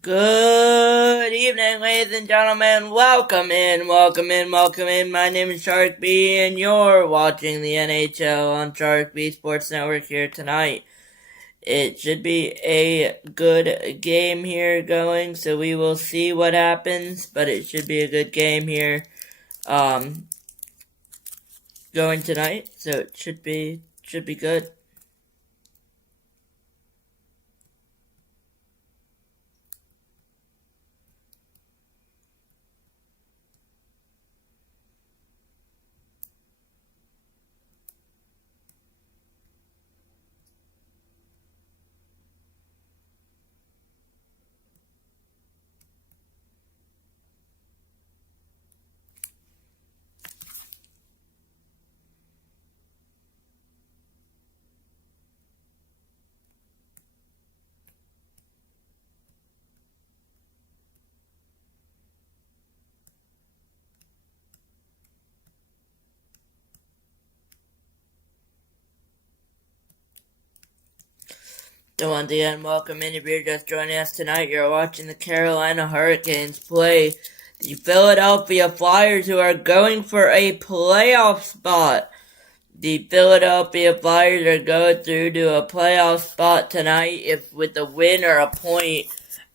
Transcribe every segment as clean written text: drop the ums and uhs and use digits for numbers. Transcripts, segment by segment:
Good evening, ladies and gentlemen. Welcome in. My name is Sharik B, and you're watching the NHL on Sharik B Sports Network here tonight. It should be a good game here going, so we will see what happens, but it should be a good game here going tonight, so it should be good. So once again, welcome in. If you're just joining us tonight, you're watching the Carolina Hurricanes play the Philadelphia Flyers, who are going for a playoff spot. The Philadelphia Flyers are going through to a playoff spot tonight. If with a win or a point,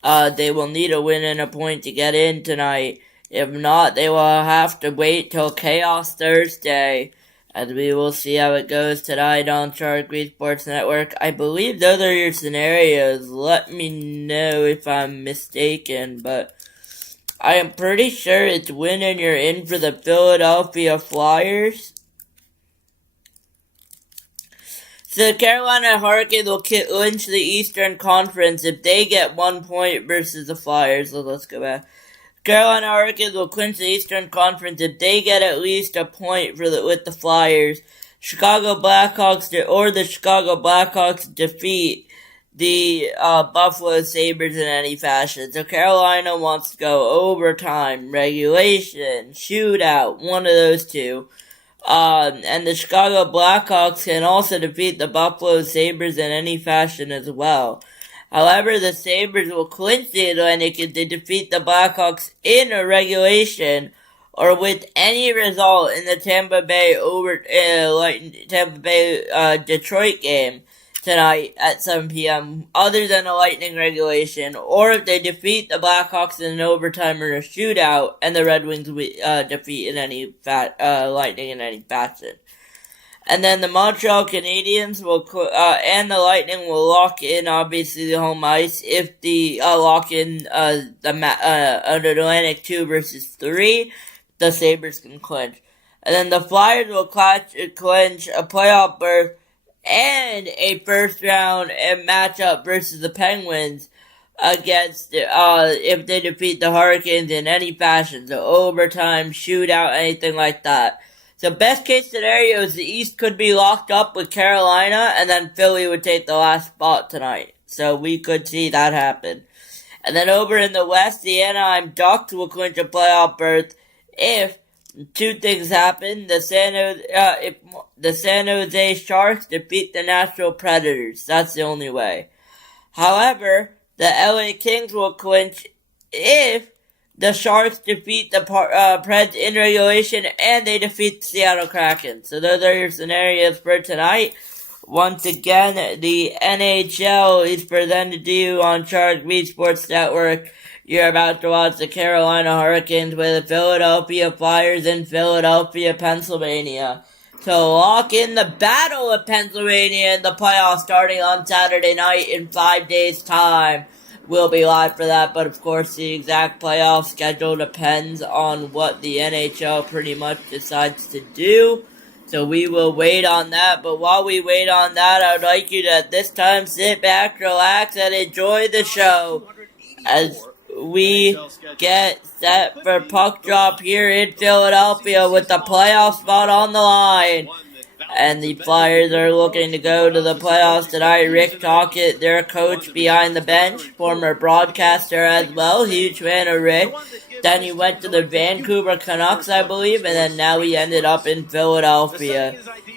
they will need a win and a point to get in tonight. If not, they will have to wait till Chaos Thursday, as we will see how it goes tonight on Sharik B Sports Network. I believe those are your scenarios. Let me know if I'm mistaken, but I am pretty sure it's win and you're in for the Philadelphia Flyers. So the Carolina Hurricanes will clinch the Eastern Conference if they get 1 point versus the Flyers. So let's go back. Carolina Hurricanes will clinch the Eastern Conference if they get at least a point with the Flyers. The Chicago Blackhawks defeat the Buffalo Sabres in any fashion. So Carolina wants to go overtime, regulation, shootout, one of those two. And the Chicago Blackhawks can also defeat the Buffalo Sabres in any fashion as well. However, the Sabres will clinch the Atlantic if they defeat the Blackhawks in a regulation or with any result in the Tampa Bay Detroit game tonight at 7 p.m. other than a Lightning regulation, or if they defeat the Blackhawks in an overtime or a shootout and the Red Wings defeat in any Lightning in any fashion. And then the Montreal Canadiens and the Lightning will lock in, obviously, the home ice if the lock in the Atlantic 2 versus 3, the Sabres can clinch. And then the Flyers will clinch a playoff berth and a first round matchup versus the Penguins against if they defeat the Hurricanes in any fashion, so overtime, shootout, anything like that. So best case scenario is the East could be locked up with Carolina, and then Philly would take the last spot tonight. So we could see that happen. And then over in the West, the Anaheim Ducks will clinch a playoff berth if two things happen. If the San Jose Sharks defeat the Nashville Predators. That's the only way. However, the LA Kings will clinch if the Sharks defeat the Preds in regulation and they defeat the Seattle Kraken. So those are your scenarios for tonight. Once again, the NHL is presented to you on Sharik B Sports Network. You're about to watch the Carolina Hurricanes with the Philadelphia Flyers in Philadelphia, Pennsylvania. So lock in the Battle of Pennsylvania in the playoffs starting on Saturday night in 5 days' time. We'll be live for that, but of course the exact playoff schedule depends on what the NHL pretty much decides to do. So we will wait on that, but while we wait on that, I would like you to at this time sit back, relax, and enjoy the show as we get set for puck drop here in Philadelphia with the playoff spot on the line. And the Flyers are looking to go to the playoffs tonight. Rick Tocchet, their coach behind the bench, former broadcaster as well, huge fan of Rick. Then he went to the Vancouver Canucks, I believe, and then now he ended up in Philadelphia.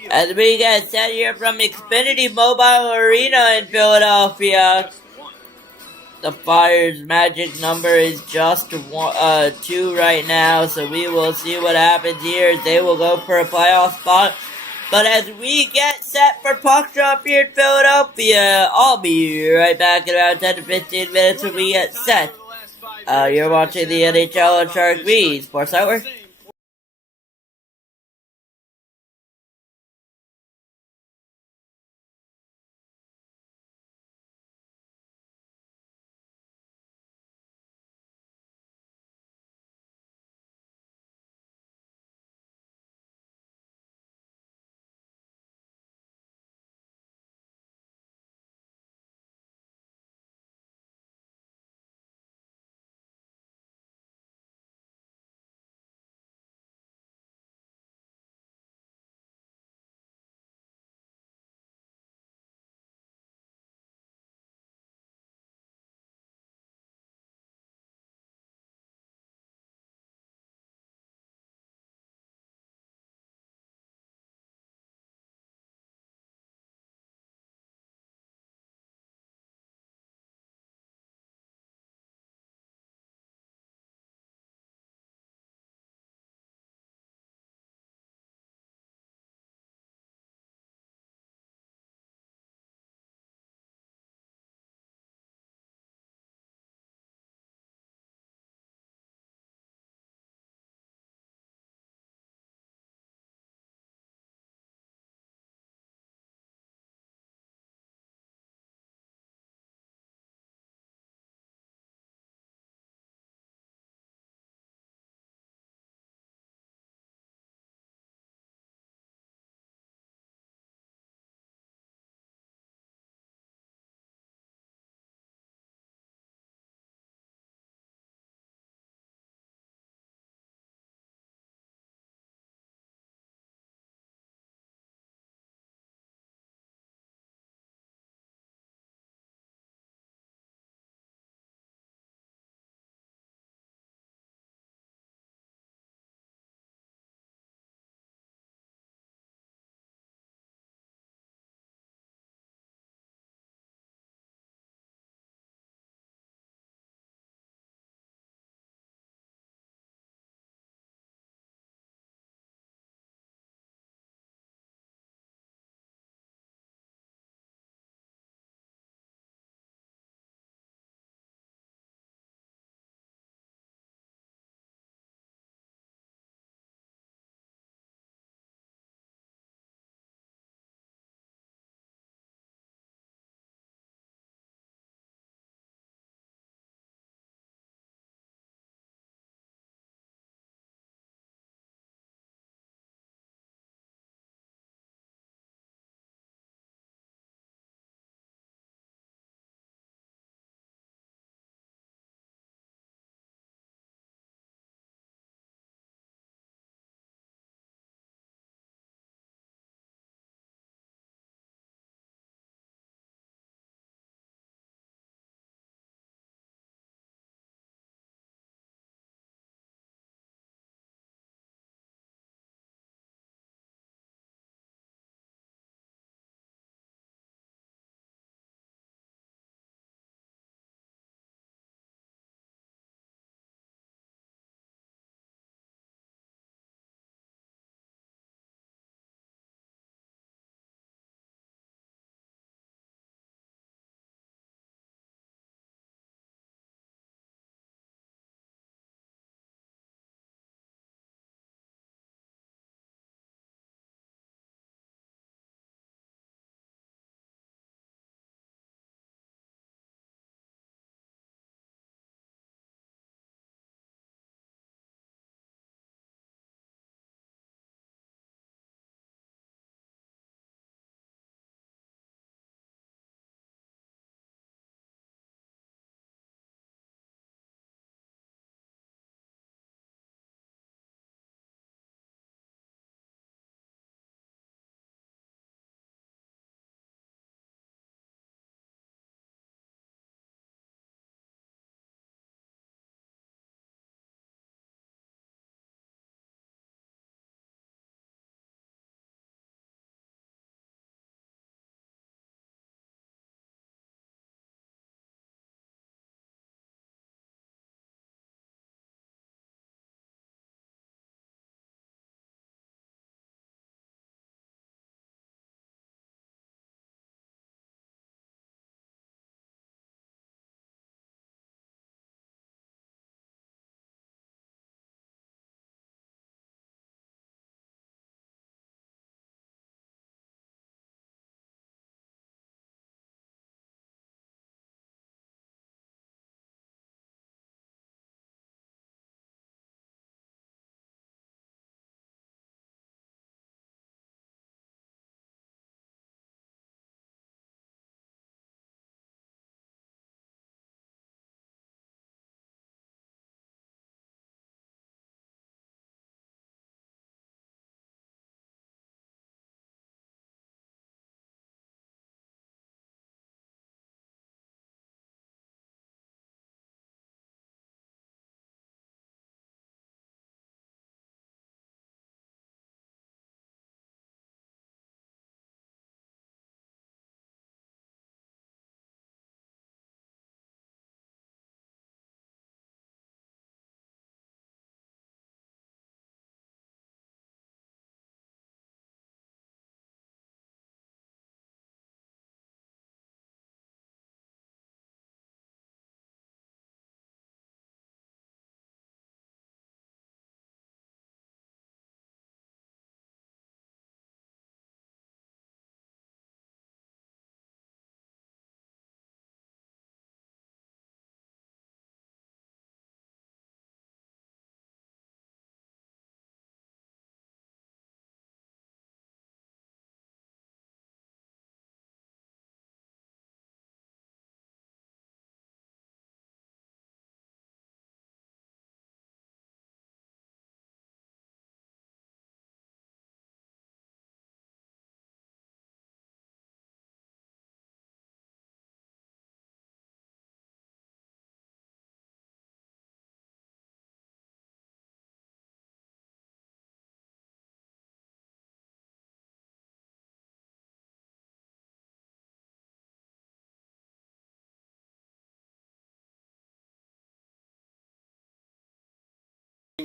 As we get set here from Xfinity Mobile Arena in Philadelphia, the Fire's magic number is just 2 right now, so we will see what happens here. They will go for a playoff spot. But as we get set for puck drop here in Philadelphia, I'll be right back in about 10 to 15 minutes when we get set. You're watching the NHL on Sharik V Sports Network.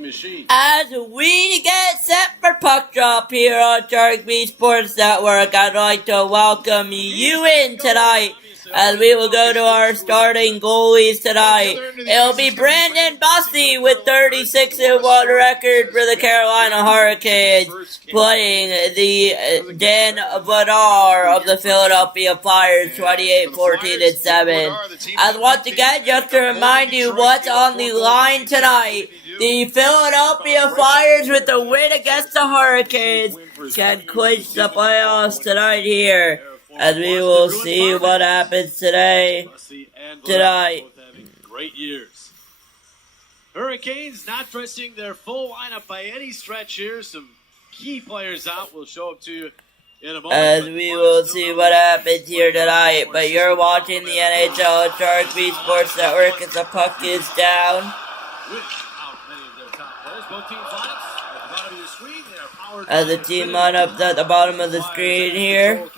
machine. As we get set for puck drop here on Sharik Sports Network, I'd like to welcome you in tonight as we will go to our starting goalies tonight. It'll be Brandon Bussey with 36-1 record for the Carolina Hurricanes, playing the Dan Vladar of the Philadelphia Flyers 28-14-7. As once again, just to remind you what's on the line tonight, the Philadelphia Flyers, with the win against the Hurricanes, can clinch the playoffs tonight here. As we will see what happens tonight. Great years. Hurricanes not dressing their full lineup by any stretch here. Some key players out. We'll show them to you in a moment. As we will see what happens here tonight. But you're watching the NHL Sharik Sports Network as the puck is down. As the team lineups at the bottom of the screen here.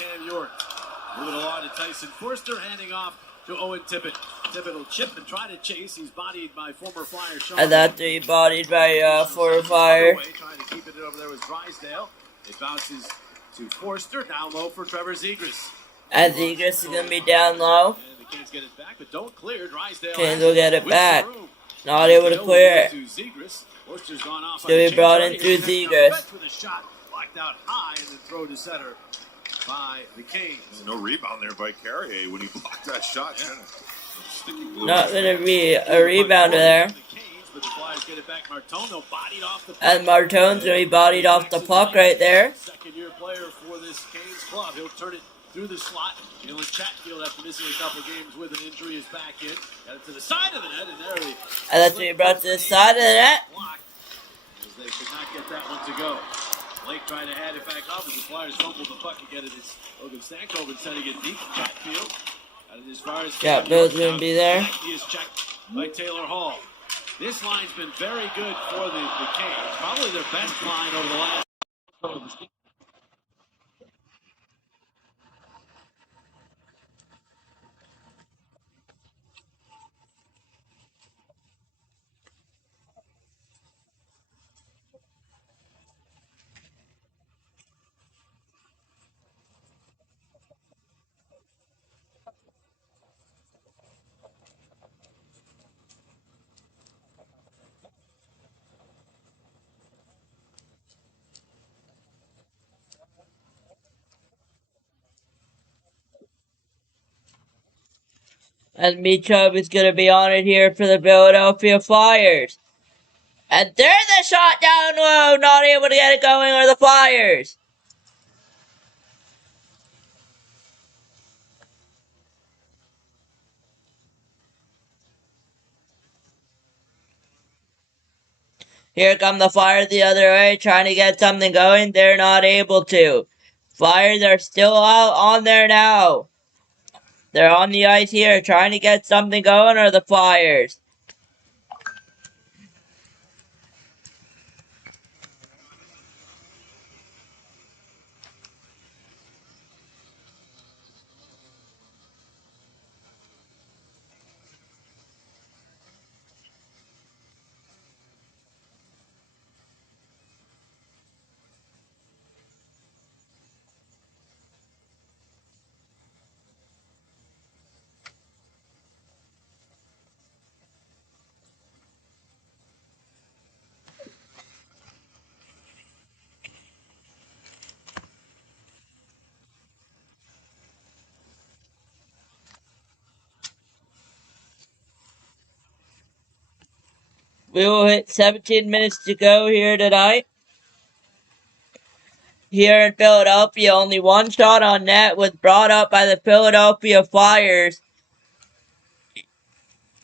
Moving along to Tyson Forster, handing off to Owen Tippett. Tippett will chip and try to chase. He's bodied by former Flyer Sean. And that's bodied by former Flyer. Trying to keep it over there was Drysdale. It bounces to Forster, down low for Trevor Zegras. And Zegras is going to be down low. And the Canes get it back, but don't clear. Drysdale. Canes will get it back. Not able to clear it. Forster's gone off. Still be brought in through Zegras. With a shot blocked out high and then throw to center by the Canes. No rebound there by Carrier when he blocked that shot. Yeah. Not going to be a rebounder there. And Martone's going to be bodied off the puck right there. Second-year player for this Canes club. He'll turn it through the slot. Dylan Chatfield, after missing a couple games with an injury, is back in. Got it to the side of the net, and there he... And that's being brought to the side of the net. As they could not get that one to go. Blake trying to hand it back off as the Flyers fumbled the puck again. It's Logan Stankoven sending it deep. Chatfield out as far as... Yeah, Bill's going to be there. He is checked by Taylor Hall. This line's been very good for the Canes. Probably their best line over the last... And Michov is going to be on it here for the Philadelphia Flyers. And there's a shot down low. Not able to get it going are the Flyers. Here come the Flyers the other way, trying to get something going. They're not able to. Flyers are still out on there now. They're on the ice here, trying to get something going are the Flyers. We will hit 17 minutes to go here tonight. Here in Philadelphia, only one shot on net was brought up by the Philadelphia Flyers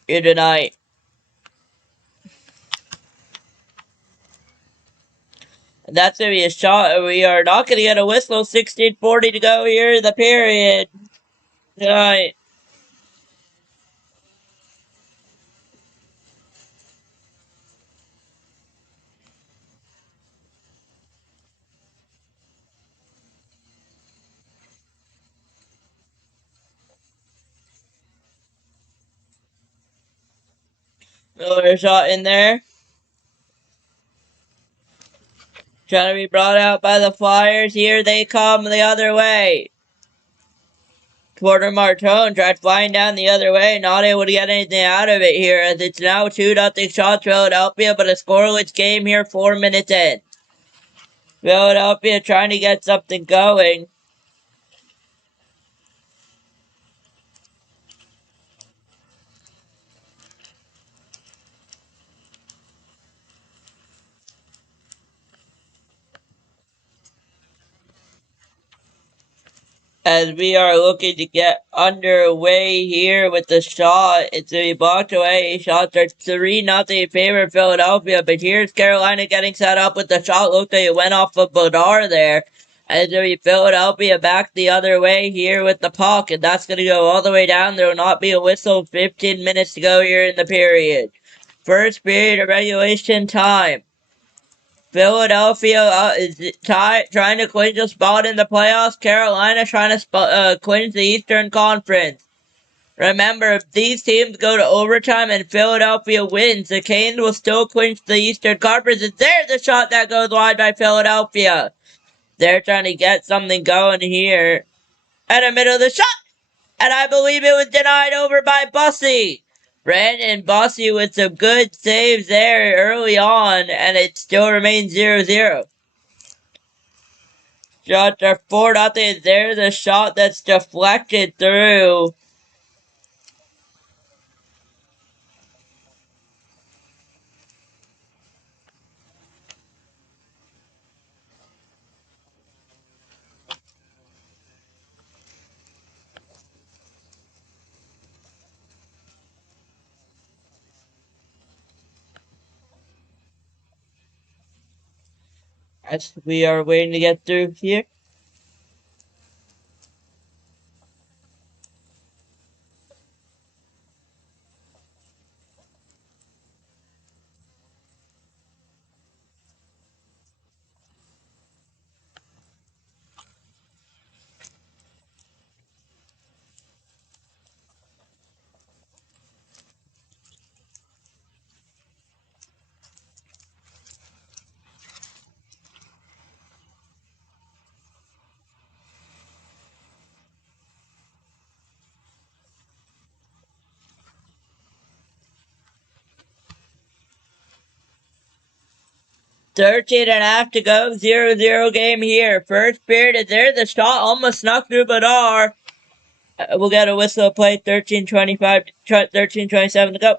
here tonight. And that's going to be a shot. We are not going to get a whistle. 16:40 to go here in the period tonight. Miller shot in there. Trying to be brought out by the Flyers. Here they come the other way. Porter Martone tried flying down the other way, not able to get anything out of it here, as it's now 2-0 shot Philadelphia, but a scoreless game here 4 minutes in. Philadelphia trying to get something going. As we are looking to get underway here with the shot. It's to be blocked away. Shots are 3-0 in favor of Philadelphia, but here's Carolina getting set up with the shot. Looked like it went off of Bedard there. As to be Philadelphia back the other way here with the puck, and that's going to go all the way down. There will not be a whistle. 15 minutes to go here in the period. First period of regulation time. Philadelphia is trying to clinch a spot in the playoffs. Carolina trying to clinch the Eastern Conference. Remember, if these teams go to overtime and Philadelphia wins, the Canes will still clinch the Eastern Conference. And there's the shot that goes wide by Philadelphia. They're trying to get something going here. In the middle of the shot! And I believe it was denied over by Bussy. Brandon Bussy with some good saves there early on, and it still remains 0-0. Shots are 4-0. There's a shot that's deflected through. As we are waiting to get through here. Thirteen and a half to go. 0-0 game here. First period. There's the shot. Almost snuck through Bedard. We'll get a whistle play. 13:25. 13:27 to go.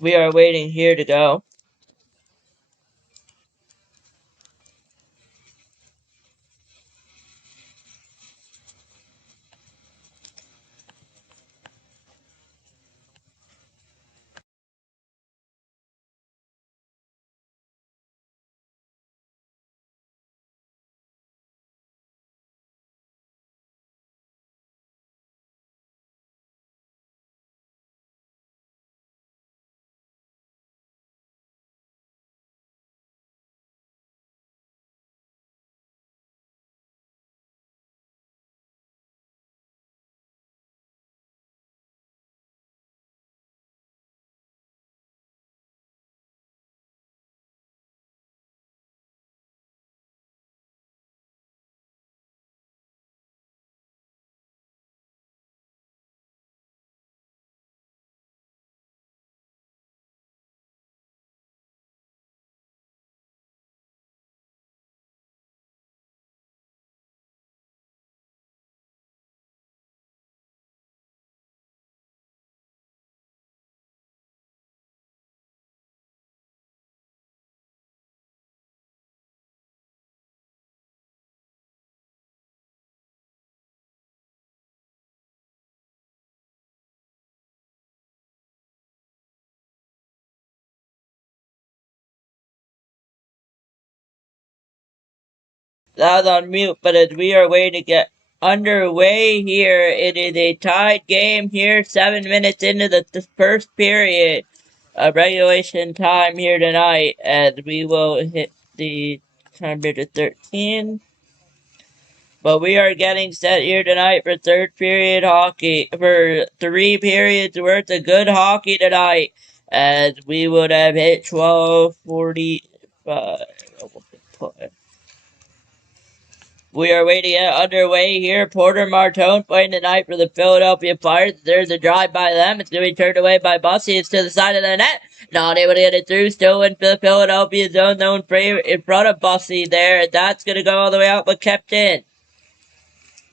We are waiting here to go. that was on mute, but as we are waiting to get underway here, it is a tied game here, 7 minutes into the first period of regulation time here tonight, as we will hit the timer to 13. But we are getting set here tonight for third period hockey, for 3 periods worth of good hockey tonight, as we would have hit 12:45. We are waiting to get underway here. Porter Martone playing tonight for the Philadelphia Flyers. There's a drive by them. It's going to be turned away by Bussy. It's to the side of the net. Not able to get it through. Still in the Philadelphia zone. No in front of Bussy there. That's going to go all the way out, but kept in.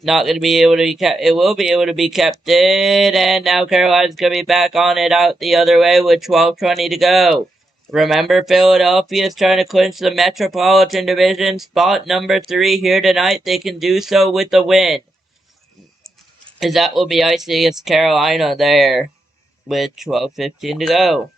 Not going to be able to be kept. It will be able to be kept in. And now Carolina's going to be back on it out the other way with 12:20 to go. Remember, Philadelphia is trying to clinch the Metropolitan Division spot number 3 here tonight. They can do so with the win. As that will be icing against Carolina there with 12:15 to go.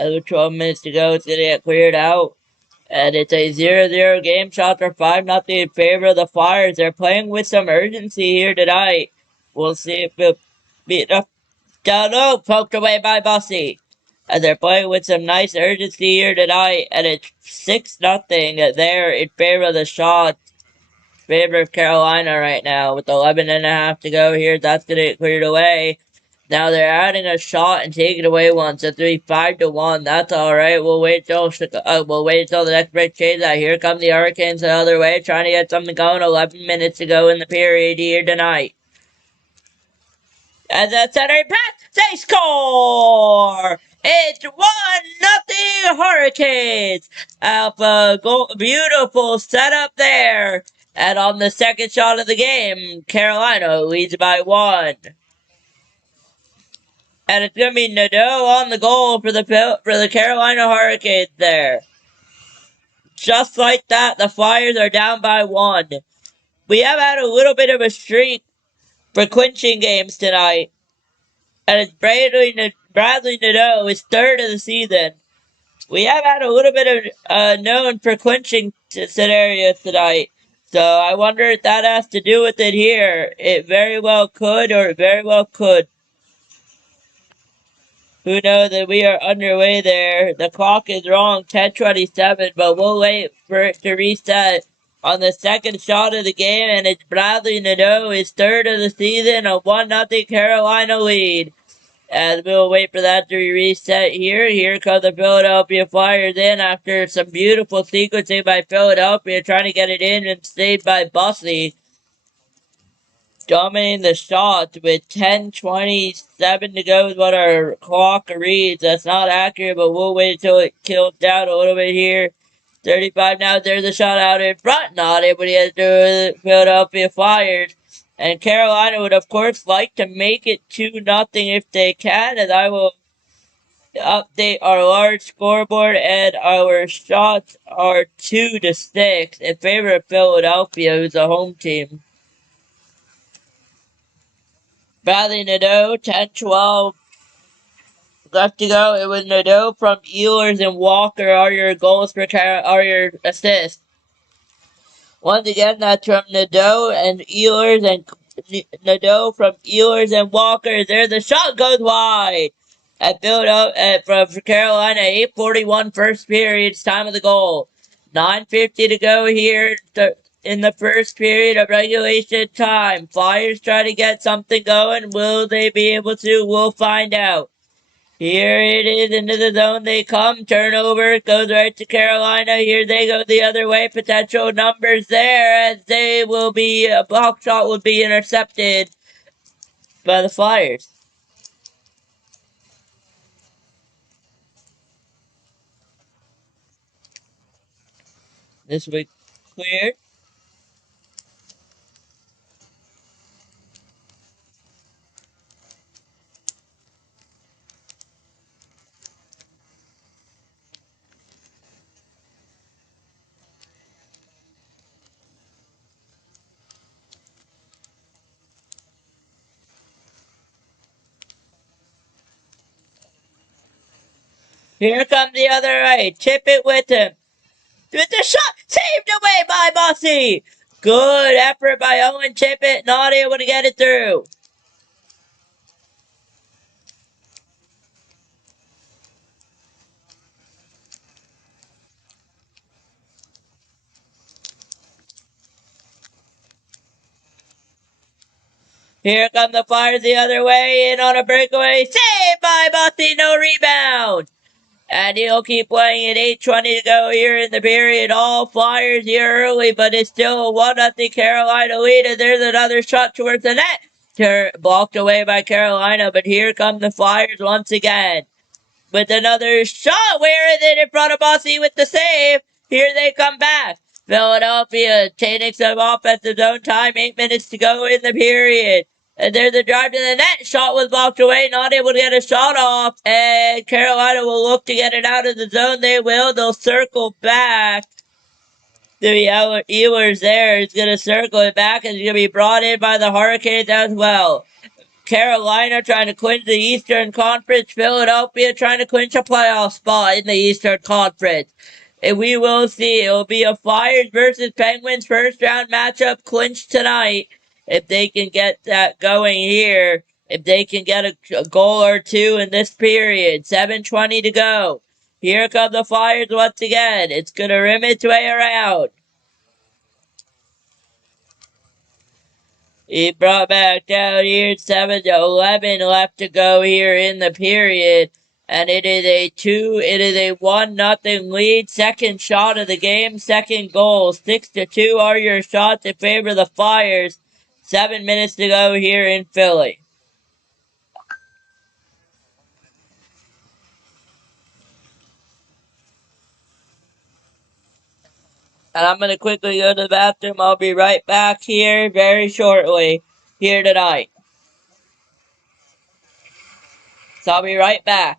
With 12 minutes to go, it's going to get cleared out. And it's a 0-0 game. Shots are 5-0 in favor of the Flyers. They're playing with some urgency here tonight. We'll see if it'll be enough. Down low, poked away by Bussy. And they're playing with some nice urgency here tonight. And it's 6-0 there in favor of the Shots. Favor of Carolina right now with 11.5 to go here. That's going to get cleared away. Now they're adding a shot and taking away one, so it's 5-1. That's all right. We'll wait till the next break changes that. Here come the Hurricanes the other way, trying to get something going. 11 minutes to go in the period here tonight. As a center pass, they score! It's 1-0 Hurricanes! Alpha goal, beautiful setup there. And on the second shot of the game, Carolina leads by 1. And it's going to be Nadeau on the goal for the Carolina Hurricanes there. Just like that, the Flyers are down by 1. We have had a little bit of a streak for clinching games tonight. And it's Bradley Nadeau, his 3rd of the season. We have had a little bit of known for clinching scenarios tonight. So I wonder if that has to do with it here. It very well could, or it very well could. Who knows that we are underway there. The clock is wrong, 10:27, but we'll wait for it to reset on the second shot of the game, and it's Bradley Nadeau, his 3rd of the season, a 1-0 Carolina lead. As we'll wait for that to be reset here. Here come the Philadelphia Flyers in after some beautiful sequencing by Philadelphia, trying to get it in and saved by Bussy. Dominating the shots with 10:27 to go is what our clock reads. That's not accurate, but we'll wait until it kills down a little bit here. 35 now, there's a shot out in front. Not able to get through the Philadelphia Flyers. And Carolina would, of course, like to make it 2-0 if they can, as I will update our large scoreboard, and our shots are 2-6 in favor of Philadelphia, who's a home team. Bradley Nadeau, 10-12 left to go. It was Nadeau from Ehlers and Walker are your goals for are your assists. Once again, that's from Nadeau and Ehlers, and Nadeau from Ehlers and Walker. There, the shot goes wide. At Philadelphia, from Carolina, 8:41 first period, time of the goal. 9:50 to go here in the first period of regulation time. Flyers try to get something going. Will they be able to? We'll find out. Here it is, into the zone they come. Turnover goes right to Carolina. Here they go the other way. Potential numbers there, as they will be, a block shot will be intercepted by the Flyers. This will be cleared. Here comes the other way. Chip it with him. With the shot. Saved away by Bossy. Good effort by Owen Tippett. Not able to get it through. Here come the Flyers the other way. In on a breakaway. Saved by Bossy. No rebound. And he'll keep playing at 8:20 to go here in the period. All Flyers here early, but it's still a 1-0 Carolina lead. And there's another shot towards the net. Blocked away by Carolina, but here come the Flyers once again. With another shot, where is it in front of Bossy with the save? Here they come back. Philadelphia taking some offensive zone time. 8 minutes to go in the period. And there's a drive to the net. Shot was blocked away. Not able to get a shot off. And Carolina will look to get it out of the zone. They will. They'll circle back. The Ehlers there is going to circle it back. And it's going to be brought in by the Hurricanes as well. Carolina trying to clinch the Eastern Conference. Philadelphia trying to clinch a playoff spot in the Eastern Conference. And we will see. It will be a Flyers versus Penguins first round matchup clinched tonight. If they can get that going here. If they can get a goal or two in this period. 7:20 to go. Here come the Flyers once again. It's going to rim its way around. He brought back down here 7-11 left to go here in the period. And it is a 1-0 lead. Second shot of the game, second goal. 6-2 are your shots in favor of the Flyers. 7 minutes to go here in Philly. And I'm going to quickly go to the bathroom. I'll be right back here very shortly here tonight. So I'll be right back.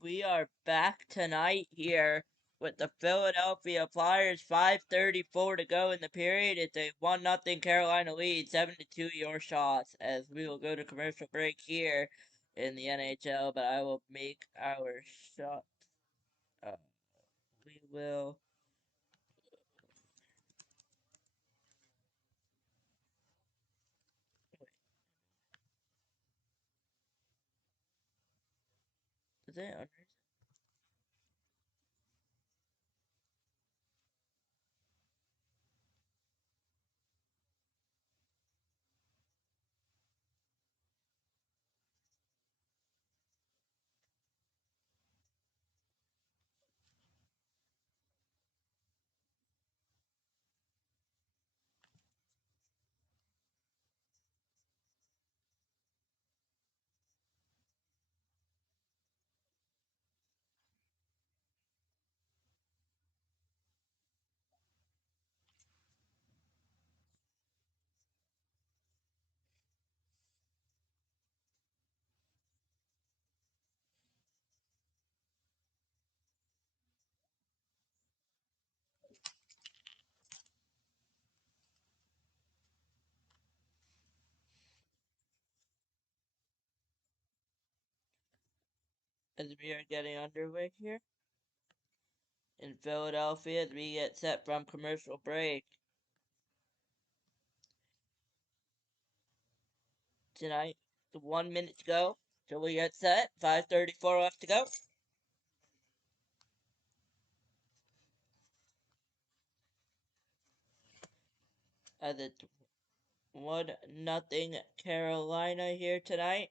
We are back tonight here with the Philadelphia Flyers. 5:34 to go in the period. It's a 1-0 Carolina lead. 7-2 your shots as we will go to commercial break here in the NHL. But I will make our shot. We will. Wait, is it under? As we are getting underway here in Philadelphia as we get set from commercial break. Tonight, 1 minute to go till we get set. 5:34 left to go. As it's 1-0 Carolina here tonight.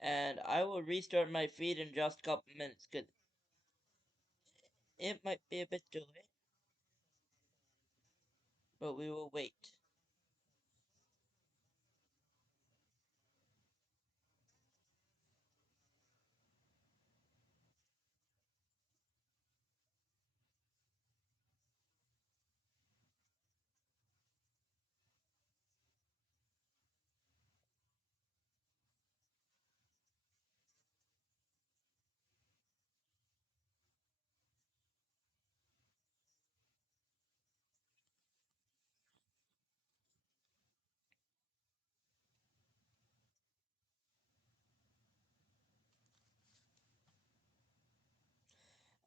And I will restart my feed in just a couple minutes because it might be a bit delayed. But we will wait.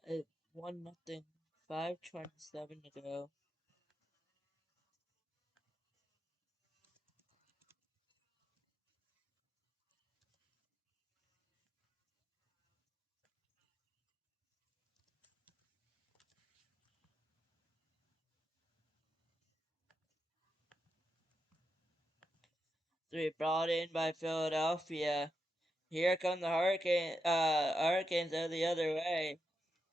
It's 1-0. 5:27 to go. Three brought in by Philadelphia. Here come the Hurricanes are the other way.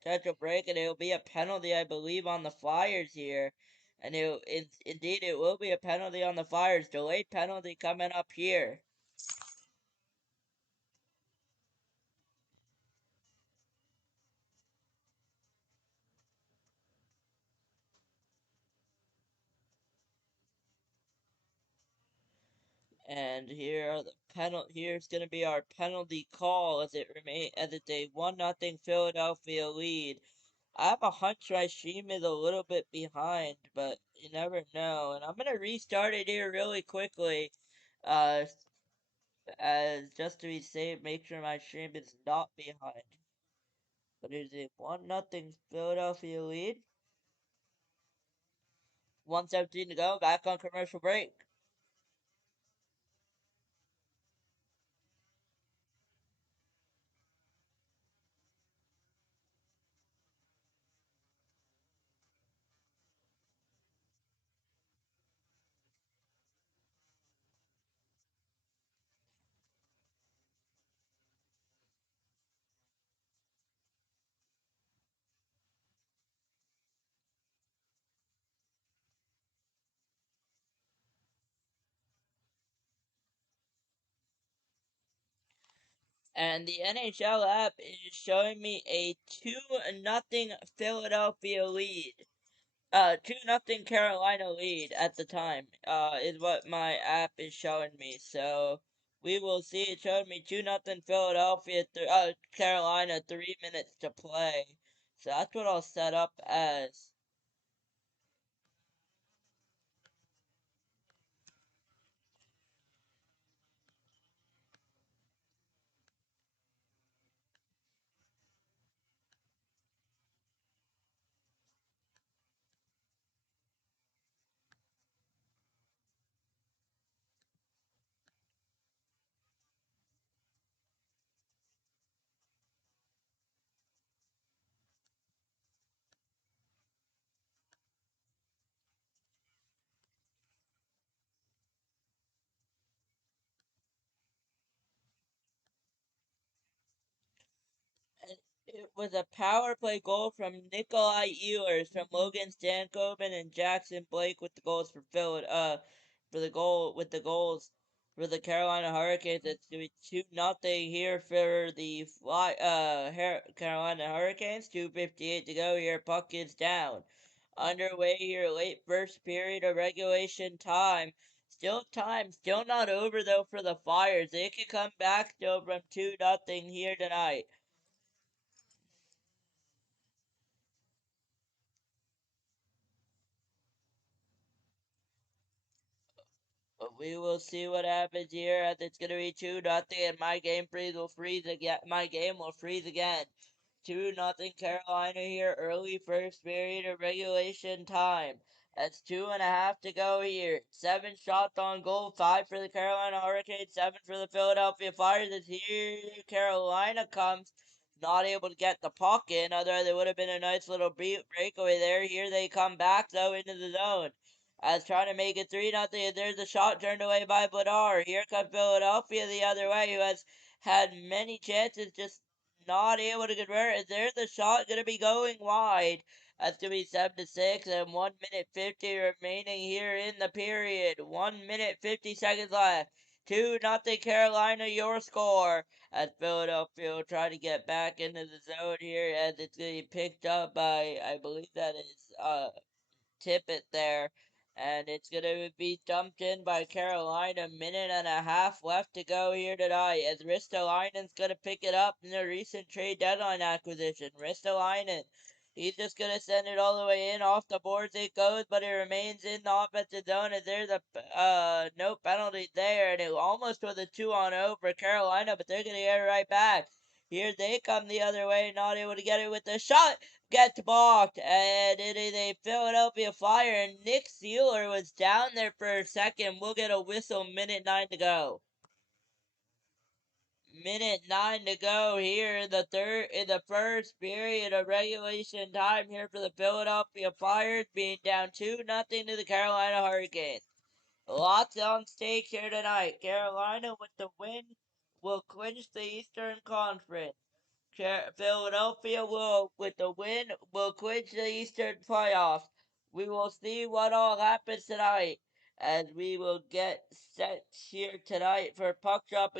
Touch a break, and it'll be a penalty, I believe, on the Flyers here. And indeed, it will be a penalty on the Flyers. Delayed penalty coming up here. And here are the Here's going to be our penalty call as it's a 1-0 Philadelphia lead. I have a hunch my stream is a little bit behind, but you never know. And I'm gonna restart it here really quickly, uh, as just to be safe, make sure my stream is not behind. But it is a 1-0 Philadelphia lead. 1:17 to go. Back on commercial break. And the NHL app is showing me a 2-0 Philadelphia lead. 2-0 Carolina lead at the time, is what my app is showing me. So We will see. It showed me 2-0 Philadelphia, Carolina, 3 minutes to play. So that's what I'll set up as. And it was a power play goal from Nikolai Ehlers from Logan Stankoven and Jackson Blake with the goals for the goals for the Carolina Hurricanes. It's gonna be 2-0 here for the Carolina Hurricanes. 2:58 to go here. Puck is down. Underway here, late first period of regulation time. Still not over though for the Flyers. They could come back still from 2-0 here tonight. But we will see what happens here as it's gonna be 2-0 and my game will freeze again. 2-0 Carolina here, early first period of regulation time. That's 2.5 to go here. 7 shots on goal, 5 for the Carolina Hurricanes, 7 for the Philadelphia Flyers. As here Carolina comes, not able to get the puck in, otherwise it would have been a nice little breakaway there. Here they come back though into the zone. As trying to make it 3-0, there's a shot turned away by Bedard. Here comes Philadelphia the other way, who has had many chances, just not able to convert. And there's the shot going to be going wide. That's going to be 7-6 and 1 minute 50 remaining here in the period. 1 minute 50 seconds left. 2-0 Carolina, your score. As Philadelphia will try to get back into the zone here as it's going to be picked up by, I believe that is, Tippett there. And it's going to be dumped in by Carolina. Minute and a half left to go here tonight. As Ristolainen's going to pick it up in the recent trade deadline acquisition. Ristolainen, he's just going to send it all the way in. Off the boards it goes, but it remains in the offensive zone. And there's a no penalty there. And it almost was a 2-on-0 for Carolina, but they're going to get it right back. Here they come the other way, not able to get it with the shot. Gets blocked, and it is a Philadelphia Flyer, and Nick Sealer was down there for a second. We'll get a whistle, minute 9 to go. Minute 9 to go here in the first period of regulation time here for the Philadelphia Flyers, being down 2-0 to the Carolina Hurricanes. Lots on stake here tonight. Carolina with the win will clinch the Eastern Conference. Philadelphia will, with the win, will clinch the Eastern playoffs. We will see what all happens tonight, as we will get set here tonight for puck drop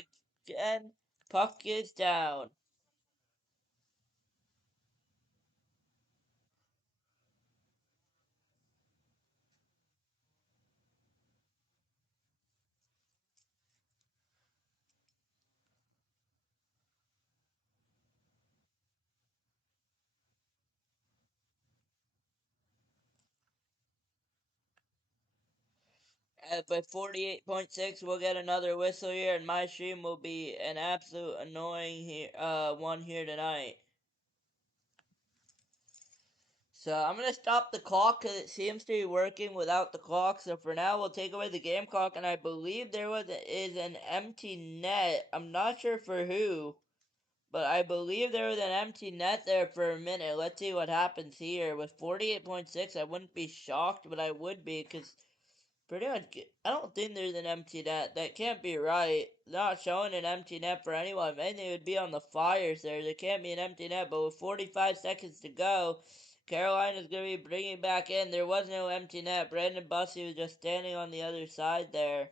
again. Puck is down. By 48.6, we'll get another whistle here, and my stream will be an absolute annoying one here tonight. So I'm gonna stop the clock because it seems to be working without the clock. So for now, we'll take away the game clock, and I believe is an empty net. I'm not sure for who, but I believe there was an empty net there for a minute. Let's see what happens here. With 48.6, I wouldn't be shocked, but I would be because pretty much, I don't think there's an empty net. That can't be right. Not showing an empty net for anyone. Maybe it would be on the Flyers there. There can't be an empty net. But with 45 seconds to go, Carolina's going to be bringing back in. There was no empty net. Brandon Bussey was just standing on the other side there.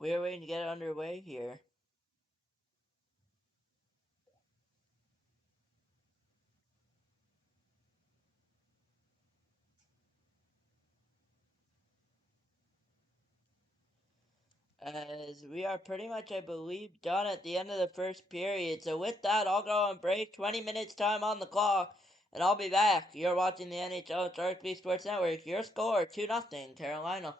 We're waiting to get underway here. As we are pretty much, I believe, done at the end of the first period. So with that, I'll go on break. 20 minutes time on the clock, and I'll be back. You're watching the NHL Sharik Sports Network. Your score, 2-0, Carolina.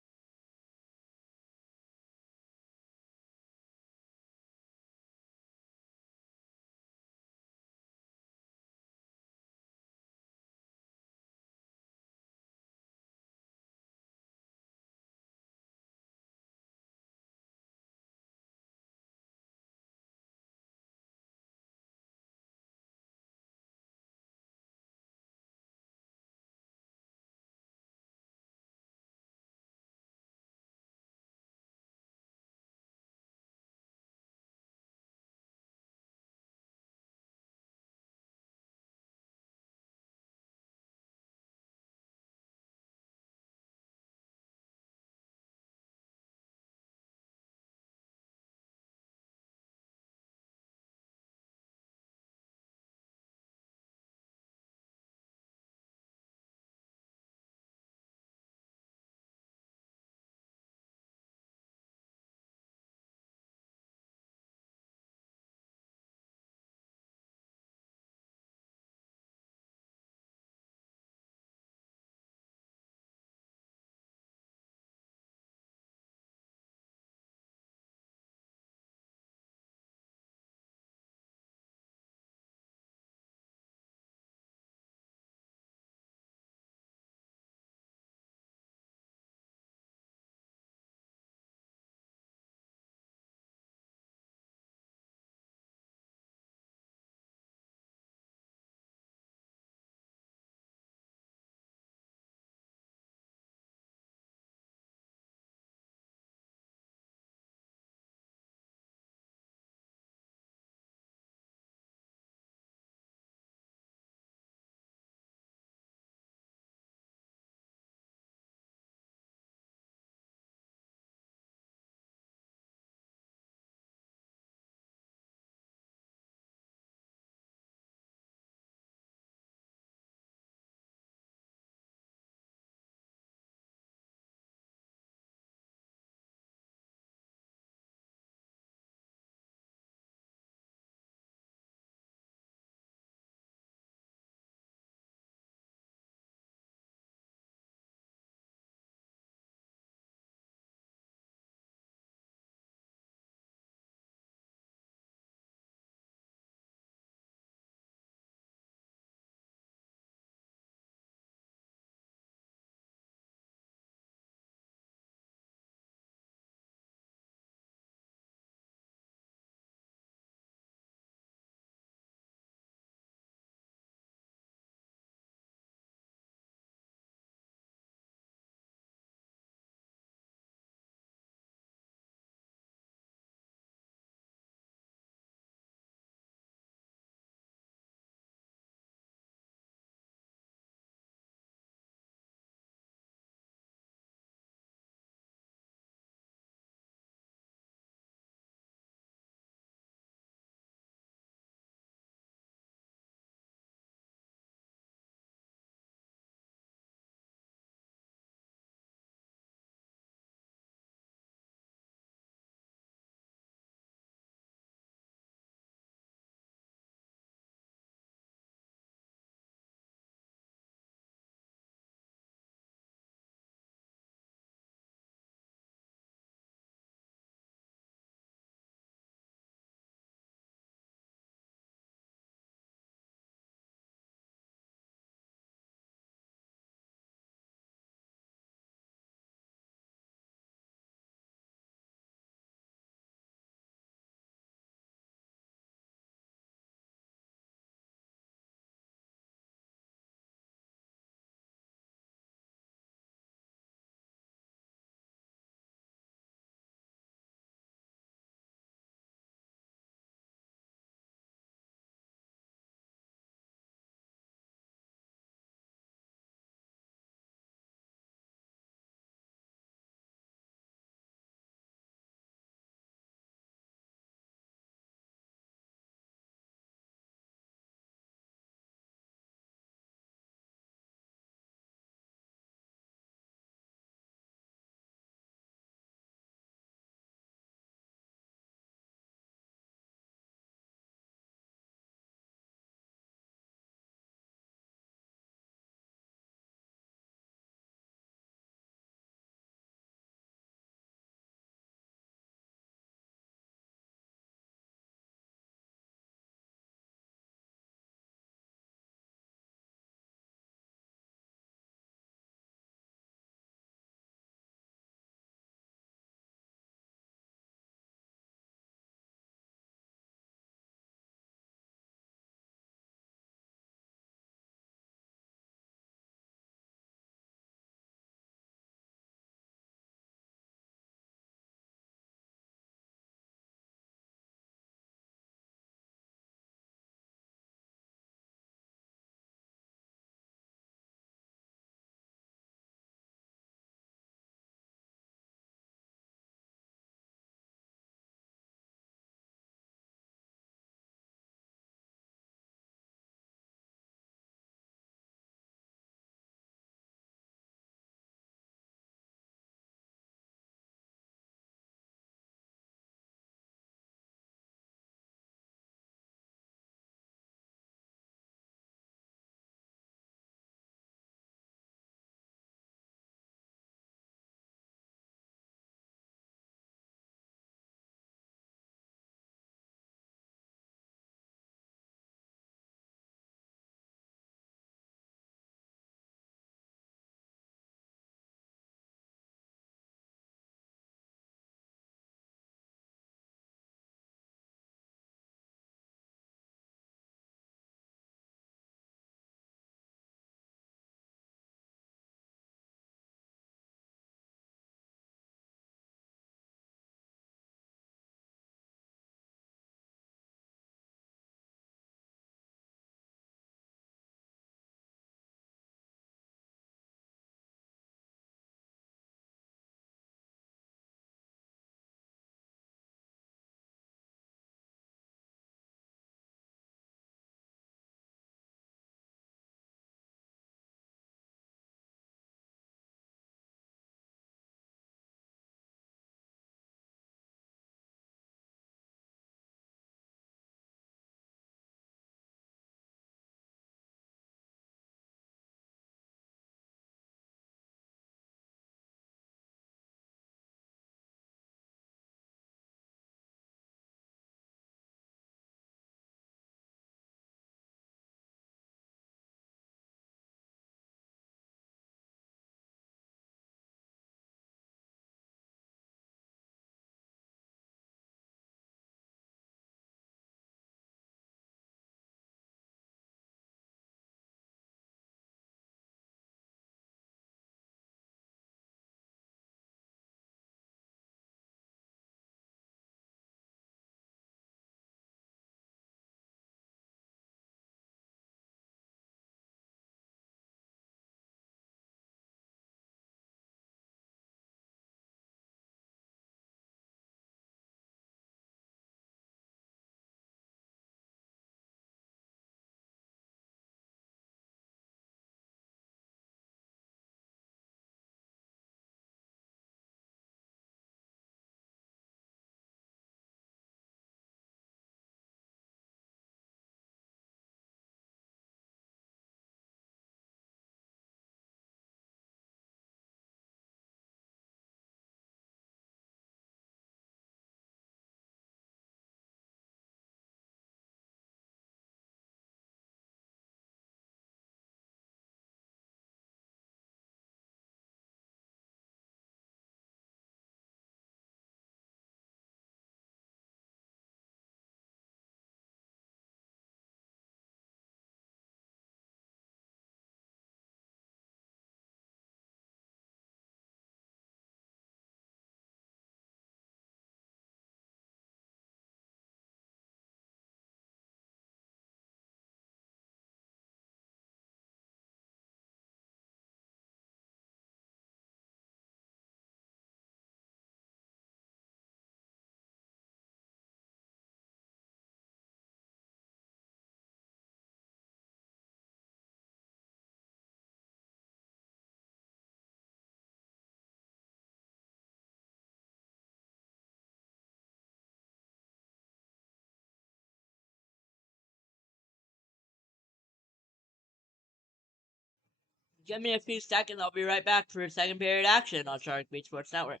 Give me a few seconds. I'll be right back for second period action on Sharik Beach Sports Network.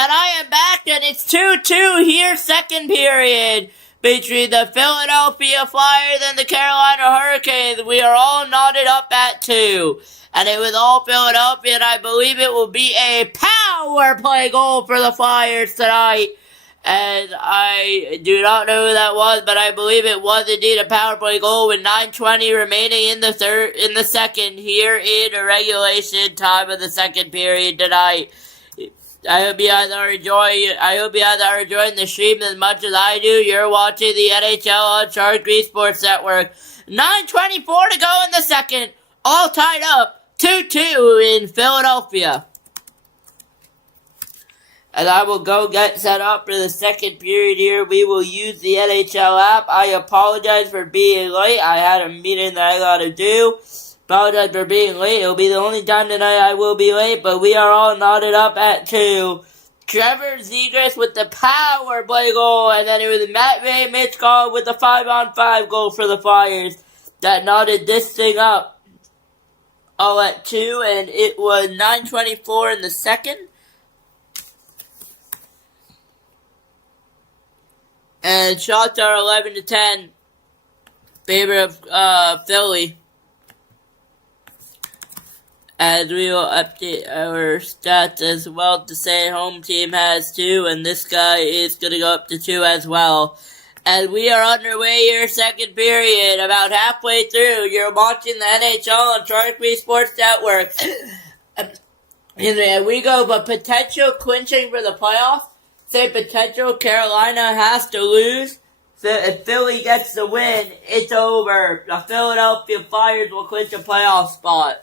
And I am back, and it's 2-2 here, second period, between the Philadelphia Flyers and the Carolina Hurricanes. We are all knotted up at 2. And it was all Philadelphia, and I believe it will be a power play goal for the Flyers tonight. And I do not know who that was, but I believe it was indeed a power play goal with 9:20 remaining in the second here in a regulation time of the second period tonight. I hope you guys are enjoying the stream as much as I do. You're watching the NHL on Sharik Sports Network. 9:24 to go in the second. All tied up 2-2 in Philadelphia. And I will go get set up for the second period here. We will use the NHL app. I apologize for being late. I had a meeting that I gotta do. Apologize for being late. It'll be the only time tonight I will be late, but we are all knotted up at 2. Trevor Zegras with the power play goal, and then it was Matt Ray Mitchell with the 5-on-5 goal for the Flyers that knotted this thing up. All at 2, and it was 9:24 in the second. And shots are 11-10. Favor of Philly. As we will update our stats as well to say home team has 2, and this guy is going to go up to 2 as well. And we are underway here, second period, about halfway through. You're watching the NHL on Sharik Sports Network. And we go for potential clinching for the playoffs. Say potential Carolina has to lose. So if Philly gets the win, it's over. The Philadelphia Flyers will clinch a playoff spot.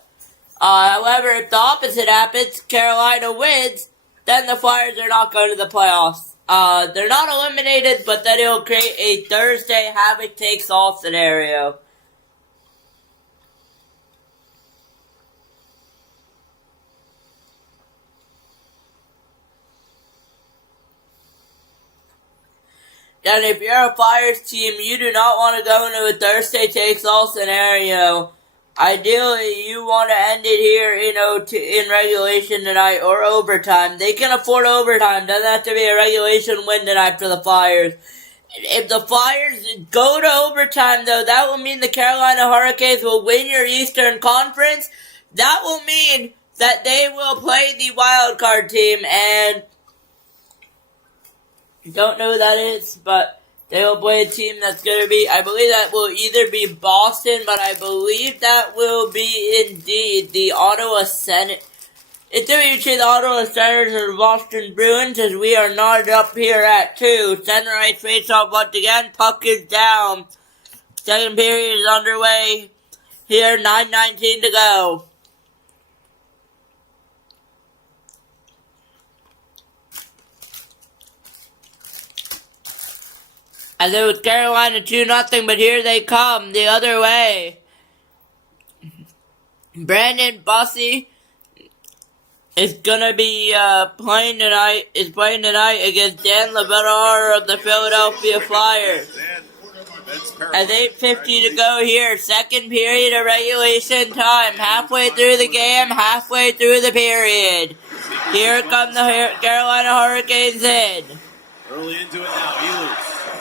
However, if the opposite happens, Carolina wins, then the Flyers are not going to the playoffs. They're not eliminated, but then it'll create a Thursday havoc takes all scenario. And if you're a Flyers team, you do not want to go into a Thursday takes all scenario. Ideally, you want to end it here in regulation tonight or overtime. They can afford overtime. Doesn't have to be a regulation win tonight for the Flyers. If the Flyers go to overtime, though, that will mean the Carolina Hurricanes will win your Eastern Conference. That will mean that they will play the wild card team, and don't know who that is, but they will play a team that's going to be, I believe that will either be Boston, but I believe that will be indeed the Ottawa Senators. It's going to be between the Ottawa Senators and the Boston Bruins, as we are knotted up here at 2. Center ice face-off once again. Puck is down. Second period is underway here. 9:19 to go. As it was Carolina 2-0, but here they come the other way. Brandon Bussey is gonna be playing tonight against Dan LeBedar of the Philadelphia Flyers. At 8:50 to go here, second period of regulation time. Halfway through the game, halfway through the period. Here come the Carolina Hurricanes in. Early into it now,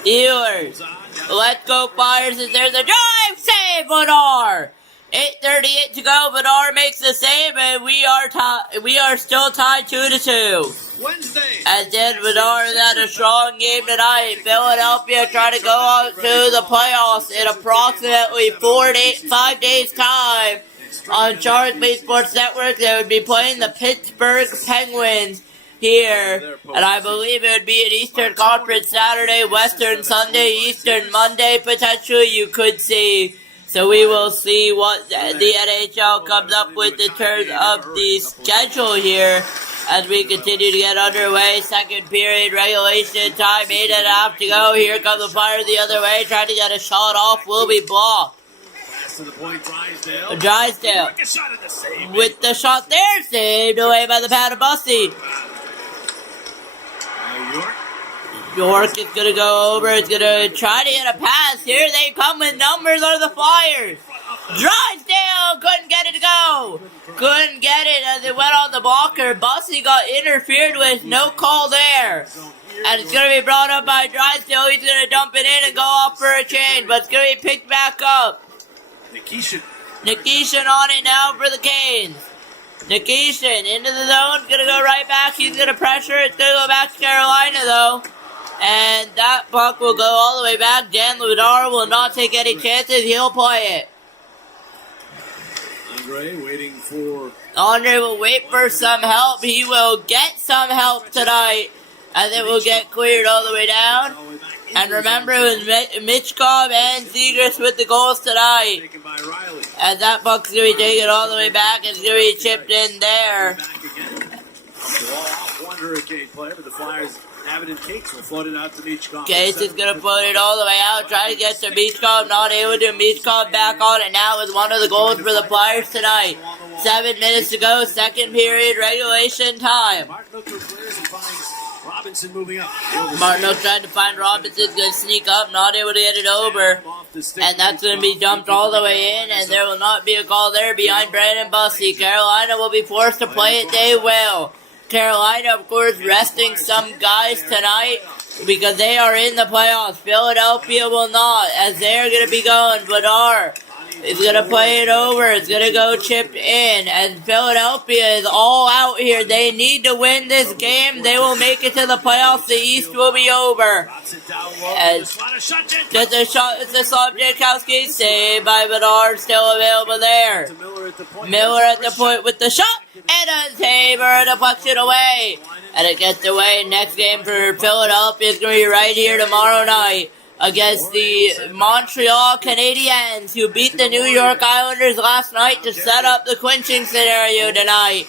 Ehlers. Let's go Flyers, as there's a drive save, Bedard. 8:38 to go, Bedard makes the save, and we are still tied 2-2. Wednesday. As then Bedard has had a strong game tonight. Philadelphia trying to go out to the playoffs in approximately 5 days time. On Sharik Sports Network, they would be playing the Pittsburgh Penguins here, and I believe it would be an Eastern Conference Saturday, Western Sunday, Eastern Monday, potentially you could see. So we will see what the NHL comes up with in terms of the schedule here as we continue to get underway. Second period, regulation time, 8.5 to go. Here comes the Flyers the other way, trying to get a shot off, will be blocked. To the point, Drysdale with the shot there, saved away by the pad of Bussey. York is going to go over. It's going to try to get a pass. Here they come with numbers on the Flyers. Drysdale couldn't get it to go. Couldn't get it as it went on the blocker. Bussy got interfered with. No call there. And it's going to be brought up by Drysdale. He's going to dump it in and go off for a change. But it's going to be picked back up. Nikishin on it now for the Canes. Nikishin into the zone. Going to go right back. He's going to pressure. It's going to go back to Carolina, though. And that puck will go all the way back. Dan Ludar will not take any chances. He'll play it. Andre will wait for some help. He will get some help tonight. And it will get cleared all the way down. And remember, it was Mitchkov and Zegras with the goals tonight. And that puck's going to be taken all the way back. It's going to be chipped in there. Case is going to float it all the way out. Try to get to Mitchkov. Not able to. Mitchkov back on it now with one of the goals for the Flyers tonight. 7 minutes to go. Second period regulation time. Martineau trying to find Robinson, going to sneak up, not able to get it over. And that's going to be dumped all the way in, and there will not be a call there behind Brandon Bussey. Carolina will be forced to play it, they will. Carolina, of course, resting some guys tonight because they are in the playoffs. Philadelphia will not, as they're going to be going. Bedard is going to play it over. It's going to go chipped in. And Philadelphia is all out here. They need to win this game. They will make it to the playoffs. The East will be over. As just a shot, it's a Slav Jankowski. Saved by Bedard. Still available there. Miller at the point with the shot. And a saver. Deflection away. And it gets away. Next game for Philadelphia is going to be right here tomorrow night against the Montreal Canadiens, who beat the New York Islanders last night to set up the clinching scenario tonight.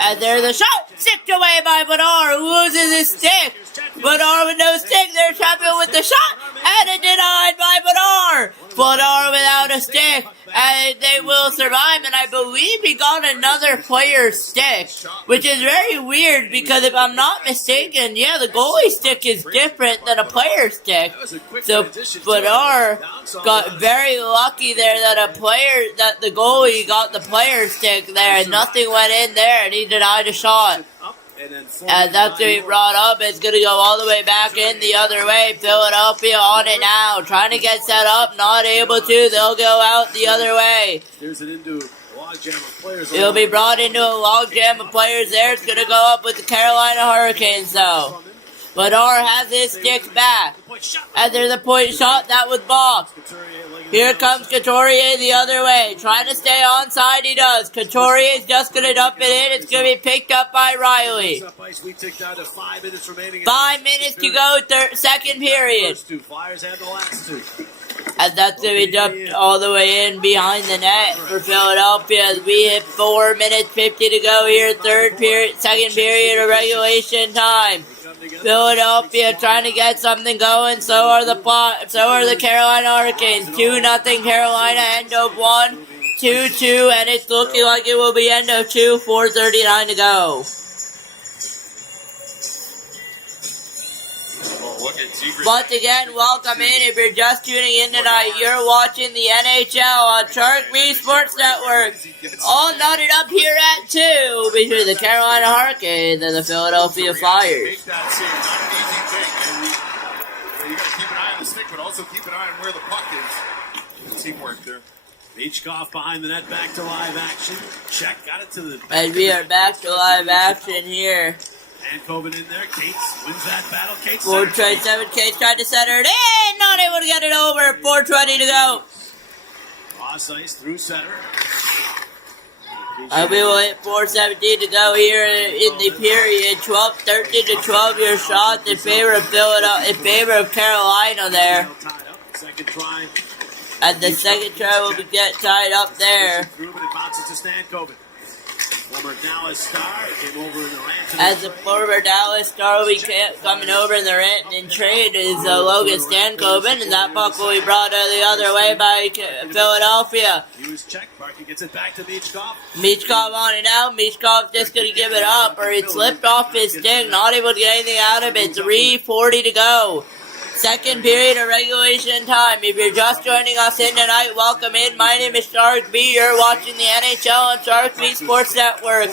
And there's a shot, sticked away by Bedard, who loses his stick. Bedard with no stick, they're champion with the shot, and it denied by Bedard. Bedard without a stick, and they will survive, and I believe he got another player's stick, which is very weird, because if I'm not mistaken, yeah, the goalie stick is different than a player's stick. So Bedard got very lucky there that the goalie got the player's stick there, and nothing went in there, and he denied a shot. And that's going to be brought up. It's going to go all the way back in the other way. Philadelphia on it now. Trying to get set up. Not able to. They'll go out the other way. It'll be brought into a logjam of players there. It's going to go up with the Carolina Hurricanes, though. Bedard has his stick back. And there's a point shot that was blocked. Here comes Couturier the other way. Trying to stay onside, he does. Couturier is just going to dump it in. It's going to be picked up by Riley. 5 minutes to go, second period. And that's going to be dumped all the way in behind the net for Philadelphia as we hit 4 minutes 50 to go here. Second period of regulation time. Philadelphia trying to get something going. So are the Carolina Hurricanes. 2-0 Carolina. End of 1. 2-2, and it's looking like it will be end of 2. 4:39 to go. Once again, welcome in. If you're just tuning in tonight, you're watching the NHL on Sharik Sports Network. All knotted up here at 2 between the Carolina Hurricanes and the Philadelphia Flyers. You got to keep an eye on the stick, but also keep an eye on where the puck is. Teamwork there. Beachcoff behind the net, back to live action. Check, got it to the... And we are back to live action here. And Coben in there. Cates wins that battle. Cates 4:27. Cates tried to center it in. Not able to get it over. 4:20 to go. Cross ice through center. We will hit 4:17 to go here in the period. 13 to 12 your shots in favor of Philadelphia, in favor of Carolina there. Second try. And the second try will get tied up there. Former Dallas Star came over in the rant. As the former Dallas Star will be coming over in the rant and trade is Logan Stankoven, and that puck will be brought the other way by Philadelphia. He was checked. Parker gets it back to Michkov. Michkov on it now. Michkov's just going to give it up, or it slipped off his stick. Not able to get anything out of it. 3:40 to go. Second period of regulation time. If you're just joining us in tonight, welcome in. My name is Sharik B. You're watching the NHL on Sharik B Sports Network.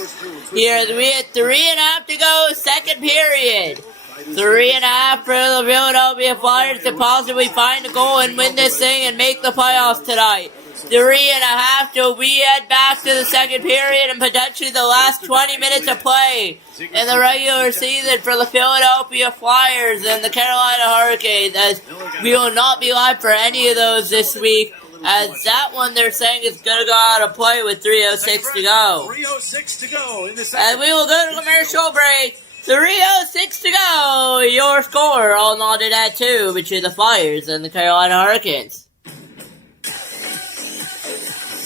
Here, we had 3.5 to go, second period. 3.5 for the Philadelphia Flyers to possibly find a goal and win this thing and make the playoffs tonight. 3.5 till we head back to the second period and potentially the last 20 minutes of play in the regular season for the Philadelphia Flyers and the Carolina Hurricanes, as we will not be live for any of those this week, as that one they're saying is going to go out of play with 3:06 to go. 3:06 to go in the second. And we will go to commercial break. 3:06 to go. Your score all nodded at 2 between the Flyers and the Carolina Hurricanes.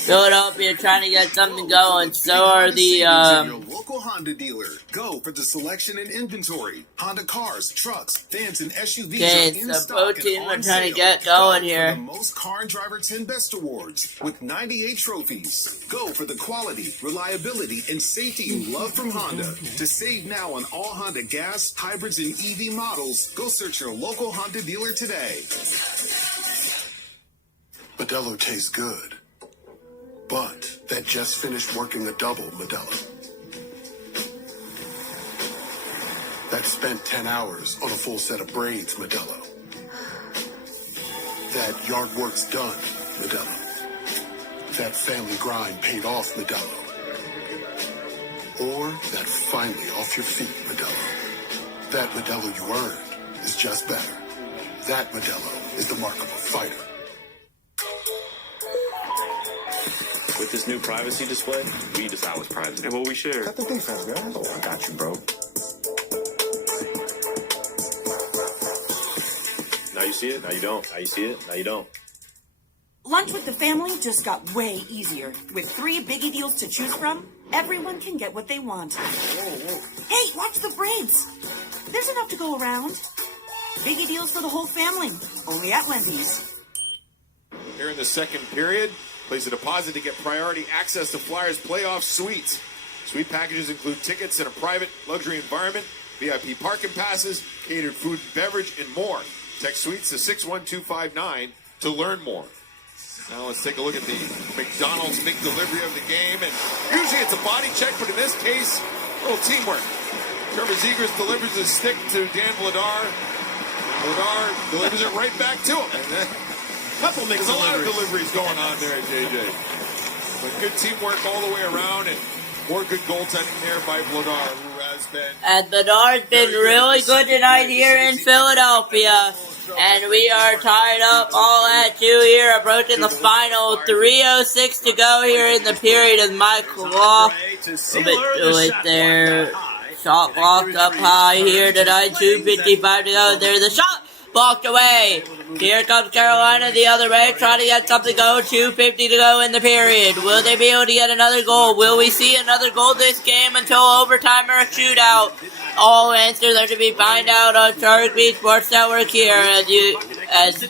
Philadelphia trying to get something going. So are the your local Honda dealer. Go for the selection and inventory. Honda cars, trucks, vans, and SUVs are in so stock both and teams are on trying to sale. get going Go here. For the most car and driver 10 best awards with 98 trophies. Go for the quality, reliability, and safety you love from Honda. To save now on all Honda gas, hybrids, and EV models, go search your local Honda dealer today. Modelo tastes good. But that just finished working a double Modelo. That spent 10 hours on a full set of braids Modelo. That yard work's done Modelo. That family grind paid off Modelo. Or that finally off your feet Modelo. That Modelo you earned is just better. That Modelo is the mark of a fighter. With this new privacy display, we decide what's private and what we share. Got the defense, guys. Oh, I got you, bro. Now you see it, now you don't. Now you see it, now you don't. Lunch with the family just got way easier. With 3 biggie deals to choose from, everyone can get what they want. Hey, watch the braids. There's enough to go around. Biggie deals for the whole family. Only at Wendy's. Here in the second period, place a deposit to get priority access to Flyers playoff suites. Suite packages include tickets in a private luxury environment, VIP parking passes, catered food and beverage, and more. Text suites to 61259 to learn more. Now let's take a look at the McDonald's big delivery of the game. And usually it's a body check, but in this case, a little teamwork. Trevor Zegras delivers his stick to Dan Vladar. Vladar delivers it right back to him. And then there's a lot of deliveries going on there at JJ. But good teamwork all the way around, and more good goaltending there by Vladar, who has been... And Bedard's been really good tonight here in Philadelphia. And we are tied up all at 2 here, approaching the final. 3:06 to go here in the period of Michael Law. A bit too late there. Shot blocked up high here tonight. 2:55 to go. There's the shot. Blocked away. Here comes Carolina the other way, trying to get something going. 2:50 to go in the period. Will they be able to get another goal? Will we see another goal this game until overtime or a shootout? All answers are to be found out on Sharik B Sports Network here. As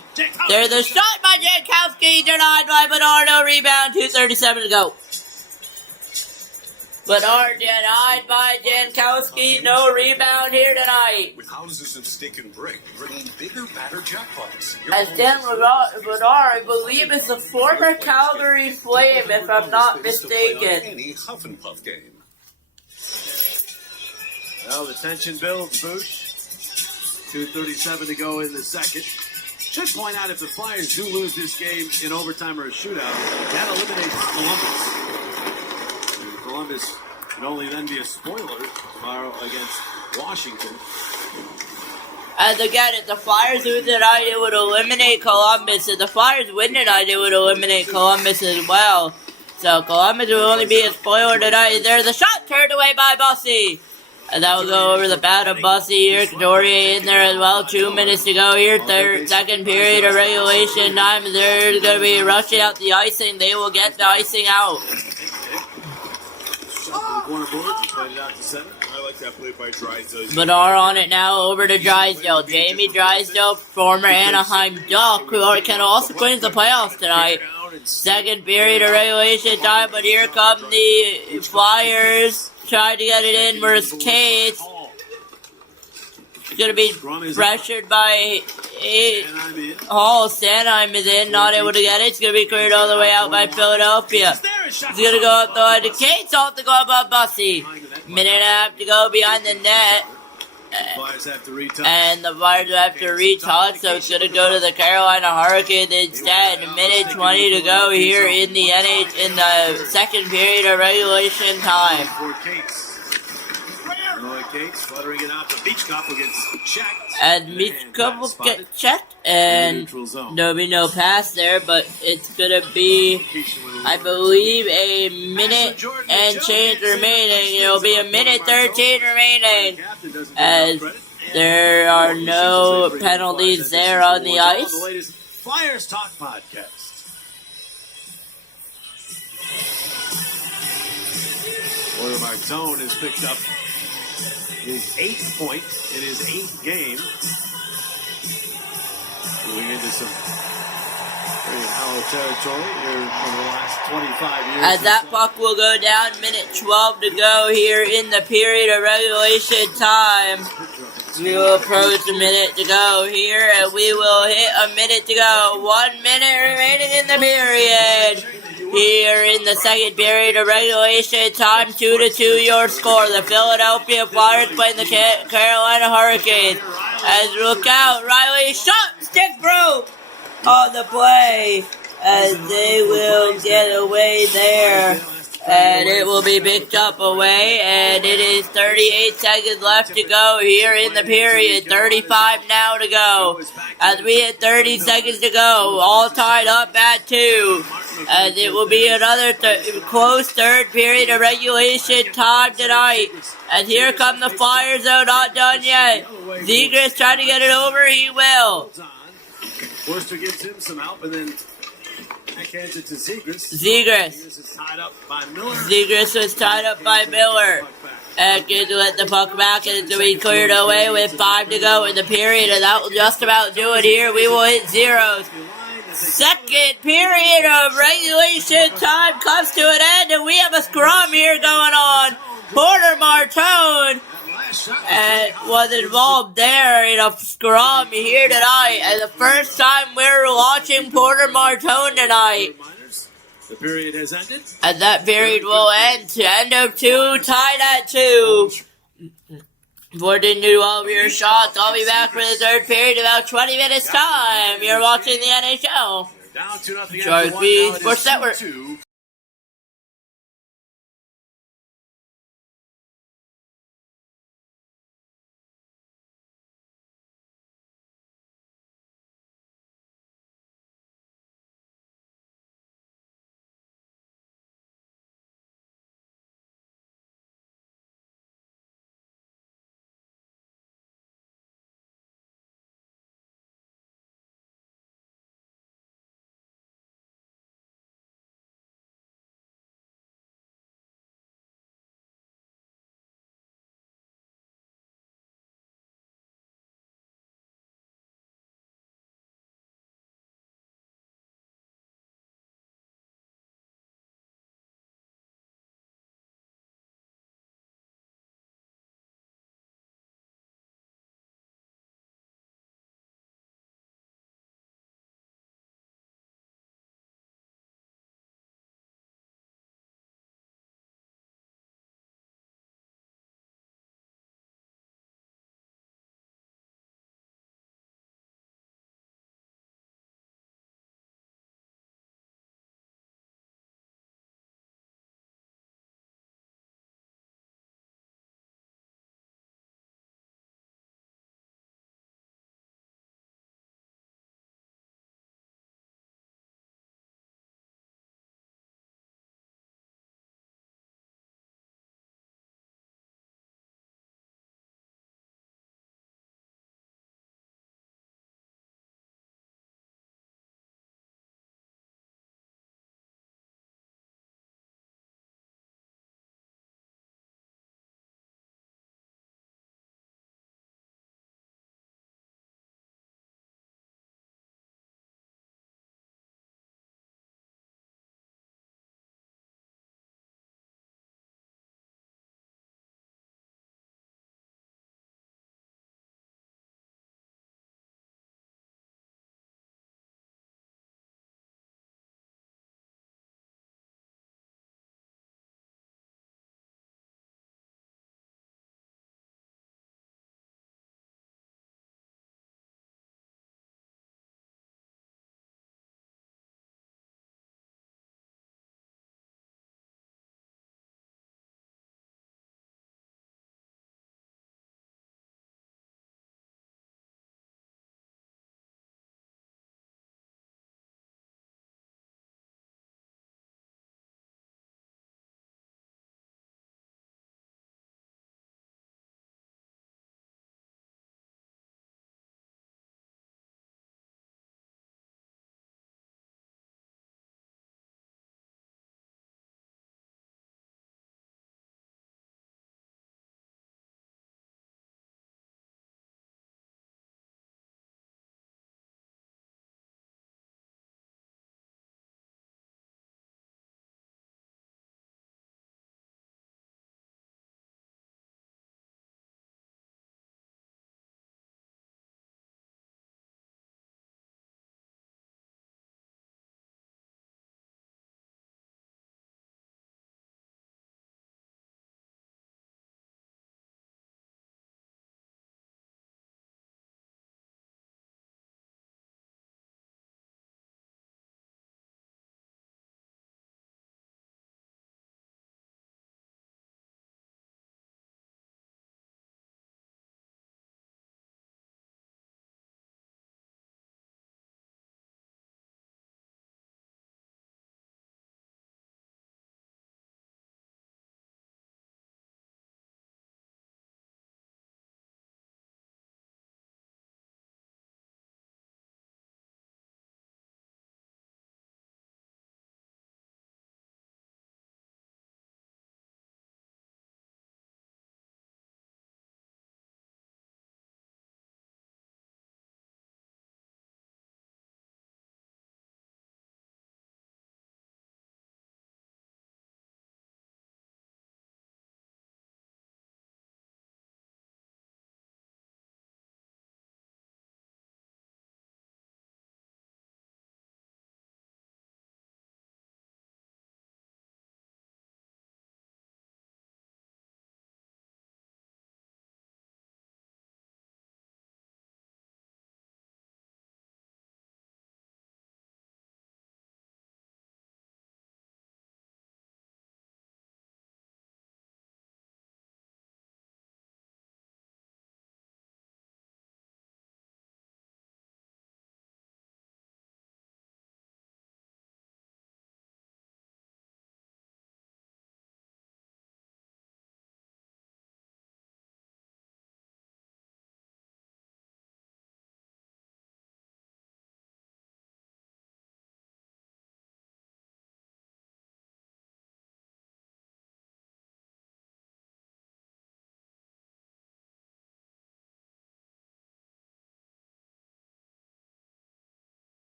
there's a shot by Jankowski, denied by Bernardo. Rebound. 2:37 to go. Bedard denied by Jankowski. No rebound here tonight. With houses of stick and brick, bringing bigger, badder jackpots. As Dan Bedard, I believe, is a former Calgary Flame, if I'm not mistaken. Any Huff and Puff game. Well, the tension builds, Boosh. 2:37 to go in the second. Should point out, if the Flyers do lose this game in overtime or a shootout, that eliminates Columbus. Columbus can only then be a spoiler tomorrow against Washington. As again, if the Flyers lose tonight, it would eliminate Columbus. If the Flyers win tonight, it would eliminate Columbus as well. So Columbus will only be a spoiler tonight. There's a shot turned away by Bussy. And that will go over the bat of Bussy here. Dorier in there as well. 2 minutes to go here. Second period of regulation time. They're going to be rushing out the icing. They will get the icing out. Corner board, played it out to center. I like that play by Drysdale. Bedard on it now, over to Drysdale. Jamie Drysdale, former Anaheim Duck, who can also clinch the playoffs tonight. Second period of regulation time, but here come the Flyers. Trying to get it in versus Cates. Going to be pressured by And I'm in. Sanheim is in, not able to get it. It's going to be cleared all the way out by Philadelphia. It's going to go up the line to Cates, off to go up by Bussy. Minute and a half to go behind the net. Flyers have to retouch. And the Flyers have to retouch, so it's going to go to the Carolina Hurricanes instead. A minute 20 to go here in the in the second period of regulation time. For Cates. Illinois Cates fluttering it out. The beach couple gets checked. And beach couple get checked, and there'll be no pass there, but it's going to be, I believe, a minute and change remaining. It'll be a minute 13 remaining, as there are no penalties there on the ice. The latest Flyers Talk podcast. William Martone has picked up his 8th point in his 8th game. Moving into some very hollow territory here for the last 25 years. As that puck will go down, minute 12 to go here in the period of regulation time. We will approach a minute to go here, and we will hit a minute to go. 1 minute remaining in the period. Here in the second period of regulation time, 2-2 your score. The Philadelphia Flyers playing the Carolina Hurricanes. As look out, Riley shot, stick broke on the play, as they will get away there. And it will be picked up away, and it is 38 seconds left to go here in the period. 35 now to go. As we hit 30 seconds to go, all tied up at 2. As it will be another close third period of regulation time tonight. And here come the Flyers, though not done yet. Zegras trying to get it over, he will. Forster gives him some help, and then backhands it to Zegras. Zegras is tied up by Miller. Zegras was tied up by Miller. And going to let the puck back, and it's going to be cleared away with 5 to go in the period, and that will just about do it here. We will hit zeros. Second period of regulation time comes to an end, and we have a scrum here going on. Porter Martone was involved there in a scrum here tonight, and the first time we're watching Porter Martone tonight. The period has ended. And that period will end to end of 2, tied at 2. 14 to 12 your shots. I'll be back for the third period in about 20 minutes time. You're watching the NHL. Down 2-0. Sharik Sports Network.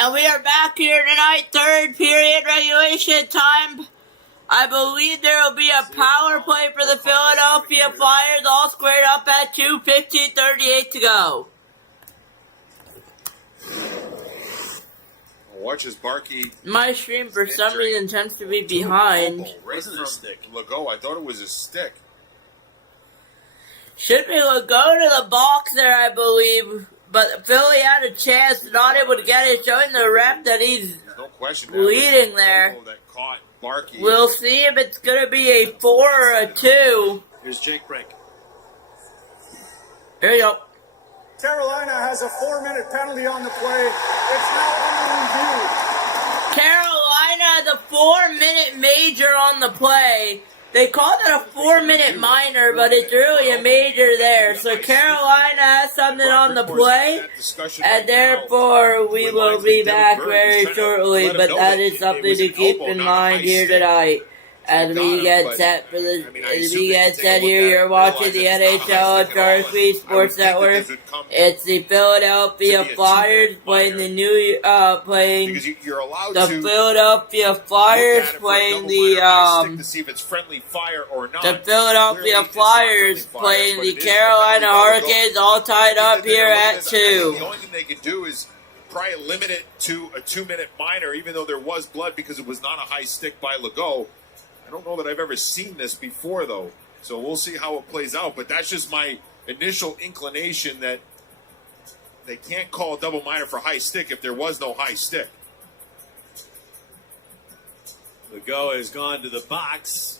And we are back here tonight, third period regulation time. I believe there will be a power play for the Philadelphia Flyers, all squared up at 2:15:38 to go. Watch as Barkey. My stream for some reason tends to be behind. Right from Legault. I thought it was a stick. Should be go to the box there, I believe. But Philly had a chance, not able to get it, showing the ref that he's no question leading there. That caught Barkey. We'll see if it's going to be a 4 or a 2. Here's Jake Brink. Here you go. Carolina has a 4-minute penalty on the play. It's now under review. Carolina has a 4-minute major on the play. They called it a 4-minute minor, but it's really a major there. So Carolina has something on the play, and therefore we will be back very shortly. But that is something to keep in mind here tonight. As we get set for the, as we get set here, you're watching the NHL on Sharik Sports Network. It's the Philadelphia Flyers playing the playing the Philadelphia Flyers playing the Philadelphia Flyers playing the Carolina Hurricanes, all tied up here at 2. The only thing they can do is probably limit it to a 2-minute minor, even though there was blood because it was not a high stick by Legault. I don't know that I've ever seen this before, though, so we'll see how it plays out. But that's just my initial inclination that they can't call a double minor for high stick if there was no high stick. Legault has gone to the box.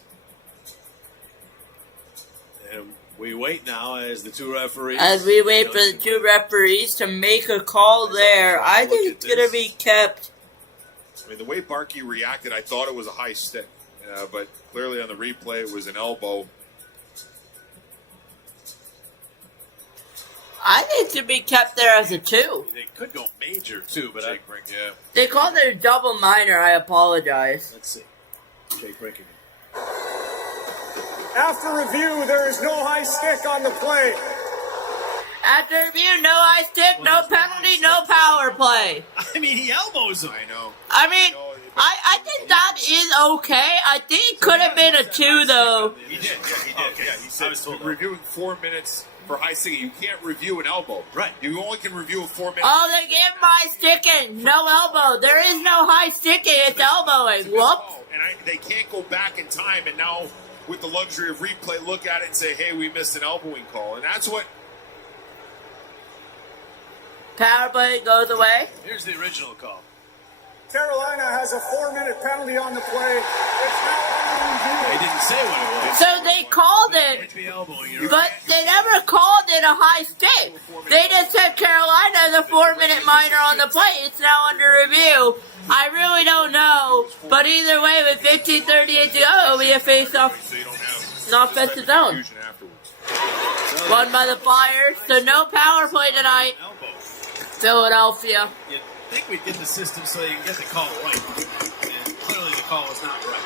And we wait now as the two referees. As we wait for the two referees to make a call there, I think it's going to be kept. I mean, the way Barkey reacted, I thought it was a high stick. But clearly on the replay, it was an elbow. I think it should be kept there as a 2. They could go major, too, but Jake Brink, yeah. They called it a double minor. I apologize. Let's see. Jake Brink again. After review, there is no high stick on the play. After review, no high stick, no penalty, no power play. I mean, he elbows him. I know. I mean, I think that is okay. I think it could have been a 2, though. He did, yeah, he said reviewing 4 minutes for high stick. You can't review an elbow. Right. You only can review a 4 minute. Oh, they gave him high sticking. No elbow. There is no high sticking. It's elbowing. Whoops. And they can't go back in time and now, with the luxury of replay, look at it and say, hey, we missed an elbowing call. And that's what... Power play goes away. Here's the original call. Carolina has a 4-minute penalty on the play. It's now under review. They didn't say what it was. So they called it, but they never called it a high stick. They just said Carolina has a 4-minute minor on the play. It's now under review. I really don't know, but either way, with 15:38 to go, it'll be a face-off, not offensive zone. Won by the Flyers, so no power play tonight. Philadelphia. You'd think we'd get the system so you can get the call right, and clearly the call was not right.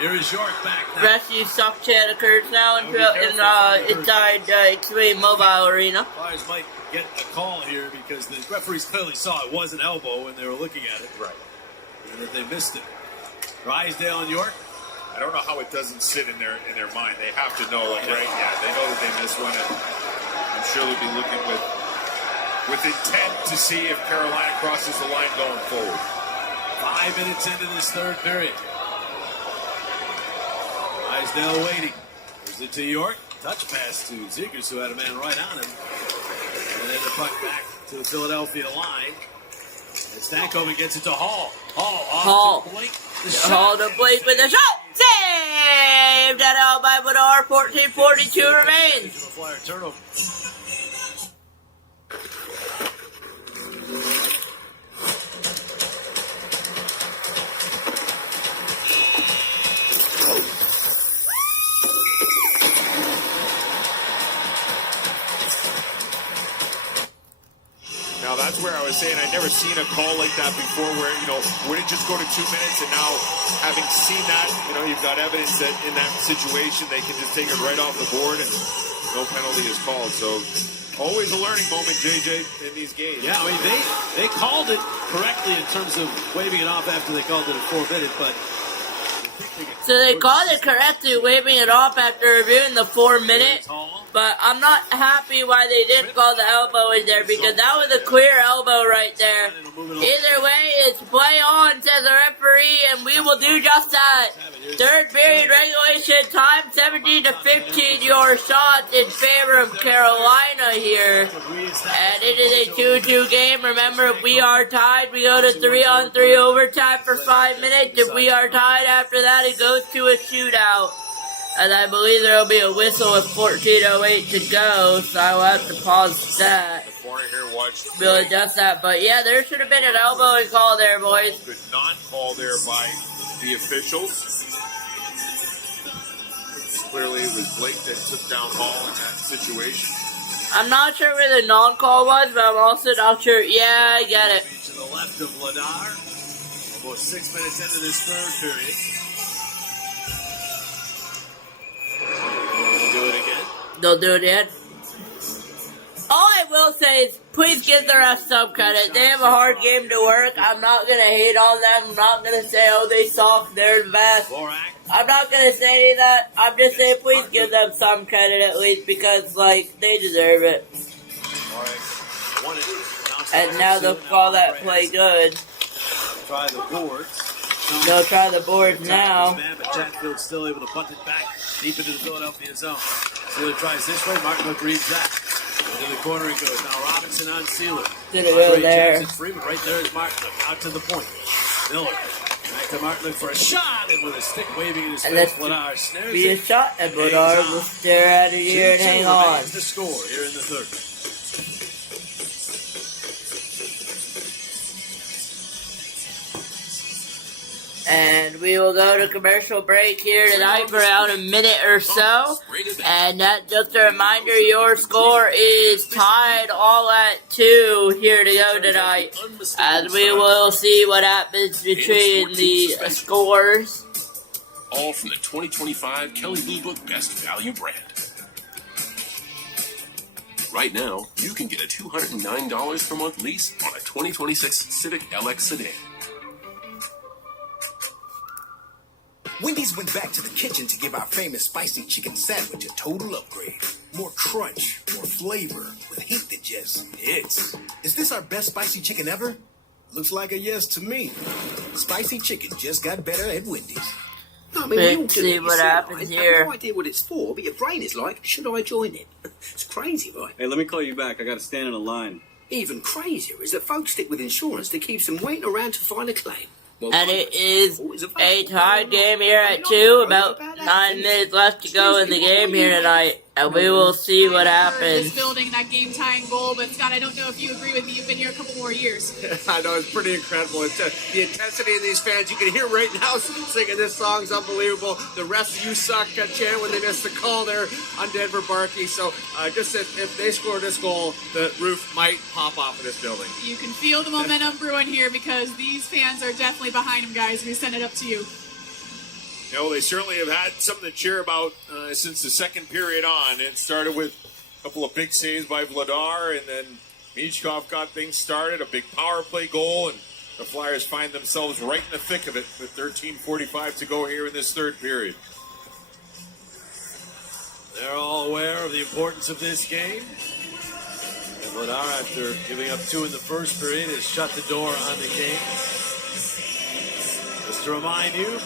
Here is York back now. Rescue suck chat occurs now inside Extreme Mobile Arena. Flyers might get a call here because the referees clearly saw it was an elbow when they were looking at it. Right. And that they missed it. Drysdale and York. I don't know how it doesn't sit in their mind. They have to know, like, right? Yeah, they know that they missed one, and I'm sure they'll be looking with intent to see if Carolina crosses the line going forward. 5 minutes into this third period. Drysdale waiting. Gives it to York. Touch pass to Zegers, who had a man right on him. And then the puck back to the Philadelphia line. And Stankoven gets it to Hall. Hall to Blake. Hall to Blake with a shot. Saved that out by Bedard. 14:42 remains. Flyer turnover. Now, that's where I was saying I'd never seen a call like that before where, would it just go to 2 minutes? And now, having seen that, you've got evidence that in that situation they can just take it right off the board and no penalty is called. So Always a learning moment, JJ, in these games. Yeah, I mean, they called it correctly in terms of waving it off after they called it a 4-minute, but... So they called it correctly, waving it off after reviewing the 4-minute. But I'm not happy why they didn't call the elbow in there, because that was a clear elbow right there. Either way, it's play on, says the referee, and we will do just that. Third period regulation time, 17-15, your shots in favor of Carolina here. And it is a 2-2 game. Remember, if we are tied, we go to 3-on-3 overtime for 5 minutes. If we are tied after that, it goes to a shootout. And I believe there will be a whistle with 14:08 to go, so I will have to pause that. We'll adjust that. But yeah, there should have been an elbowing call there, boys. Good non-call there by the officials. Clearly it was Blake that took down Hall in that situation. I'm not sure where the non-call was, but I'm also not sure. Yeah, I get it. To the left of Ladar. Almost 6 minutes into this third period. They'll do it again. All I will say is, please give the refs some credit. They have a hard game to work. I'm not going to hate on them. I'm not going to say, oh, they soft, they're the best. I'm not going to say any of that. I'm just saying, please give them some credit at least, because, like, they deserve it. And now they'll call that play good. Try the boards. They'll try the boards now. But Chatfield's still able to bunt it back deep into the Philadelphia zone. Sealer tries this way. Martin reads that. Into the corner it goes. Now Robinson on Sealer. Did it go there? Free, but right there is Martin out to the point. Miller back to Martin for a shot, and with a stick waving in his face, Vladar snares be a it. shot, and Vladar will stare at it here and hang on. The score here in the third. And we will go to commercial break here tonight for around a minute or so. And that, just a reminder, your score is tied all at 2 here to go tonight. As we will see what happens between the scores. All from the 2025 Kelley Blue Book Best Value brand. Right now, you can get a $209 per month lease on a 2026 Civic LX sedan. Wendy's went back to the kitchen to give our famous spicy chicken sandwich a total upgrade. More crunch, more flavor, with heat that just hits. Is this our best spicy chicken ever? Looks like a yes to me. Spicy chicken just got better at Wendy's. I mean, we all Let's do see it, what you happens I here. have no idea what it's for, but your brain is like, should I join it? It's crazy, right? Hey, let me call you back. I gotta stand in a line. Even crazier is that folks stick with insurance that keeps them waiting around to find a claim. Well, And it is a tied game here at 2. About 9 minutes left to go in the game here tonight. And we will see what happens. Just building that game-tying goal, but Scott, I don't know if you agree with me. You've been here a couple more years. I know, it's pretty incredible. It's, the intensity of these fans, you can hear right now singing this song's unbelievable. The rest of you suck chant when they missed the call there on Denver Barkey. So just if they score this goal, the roof might pop off of this building. You can feel the momentum brewing here because these fans are definitely behind them, guys. We send it up to you. You know, they certainly have had something to cheer about since the second period on. It started with a couple of big saves by Vladar, and then Michkov got things started, a big power play goal, and the Flyers find themselves right in the thick of it with 13:45 to go here in this third period. They're all aware of the importance of this game. And Vladar, after giving up 2 in the first period, has shut the door on the game. Just to remind you,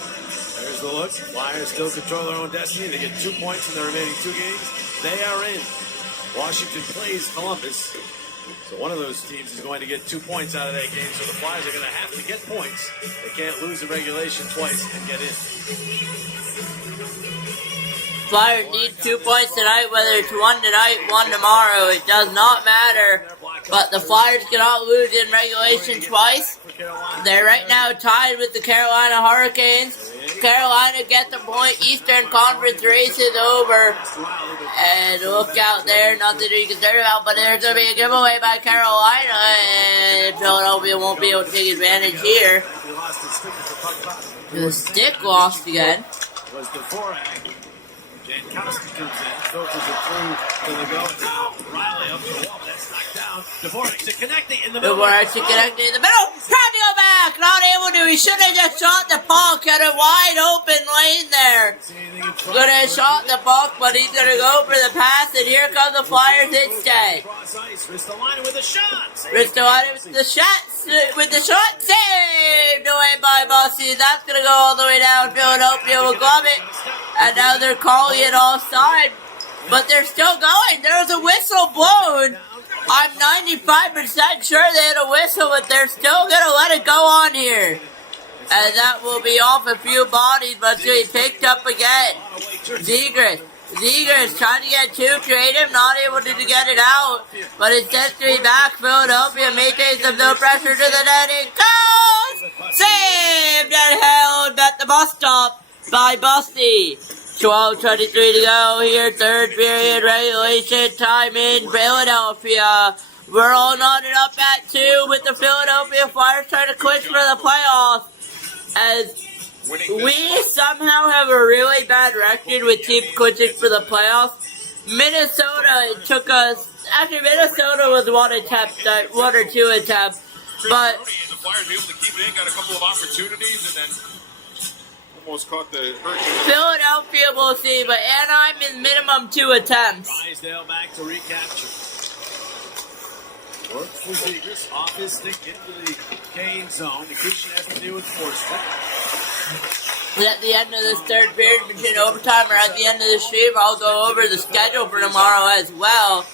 there's the look. Flyers still control their own destiny. They get 2 points in the remaining 2 games. They are in. Washington plays Columbus. So one of those teams is going to get 2 points out of that game. So the Flyers are going to have to get points. They can't lose in regulation twice and get in. Flyers need 2 points tonight, whether it's 1 tonight, 1 tomorrow. It does not matter. But the Flyers cannot lose in regulation twice. They're right now tied with the Carolina Hurricanes. Carolina get the point. Eastern Conference race is over. And look out there, nothing to be concerned about, but there's going to be a giveaway by Carolina, and Philadelphia won't be able to take advantage here. The stick lost again. Was the Dvorak. Jankowski comes in, filters it through to the go. Now Riley up the wall, but that's knocked down. Dvorak to connecting in the middle. Dvorak to connecting in the middle. Trying to go back, not able to. He should have just shot the puck at a wide open lane there. Could have shot the puck, but he's gonna go for the pass, and here come the Flyers instead. Ristolainen with a shot. Ristolainen with the shot. With the shot saved away by Bossy. That's going to go all the way down. Philadelphia will glove it. And now they're calling it offside. But they're still going. There was a whistle blown. I'm 95% sure they had a whistle, but they're still going to let it go on here. And that will be off a few bodies, but it's going to be picked up again. Zegras trying to get too creative, not able to get it out, but it's set to be back. Philadelphia maintains some no pressure to the net. It goes! Saved and held at the bus stop by Busty. 12:23 to go here, third period regulation time in Philadelphia. We're all knotted up at 2 with the Philadelphia Flyers trying to clinch for the playoffs. As we somehow have a really bad record with team clinching for the playoffs. Minnesota, it took us... Actually, Minnesota was one or two attempts. But the Flyers were able to keep it in, got a couple of opportunities, and then almost caught the Hurricanes. Philadelphia, we'll see, but Anaheim is minimum 2 attempts. Drysdale back to recapture. Works for Zegras, off his stick into the Kane zone. The Christian has to do with force. At the end of this third period, between overtime or at the end of the stream, I'll go over the schedule for tomorrow as well.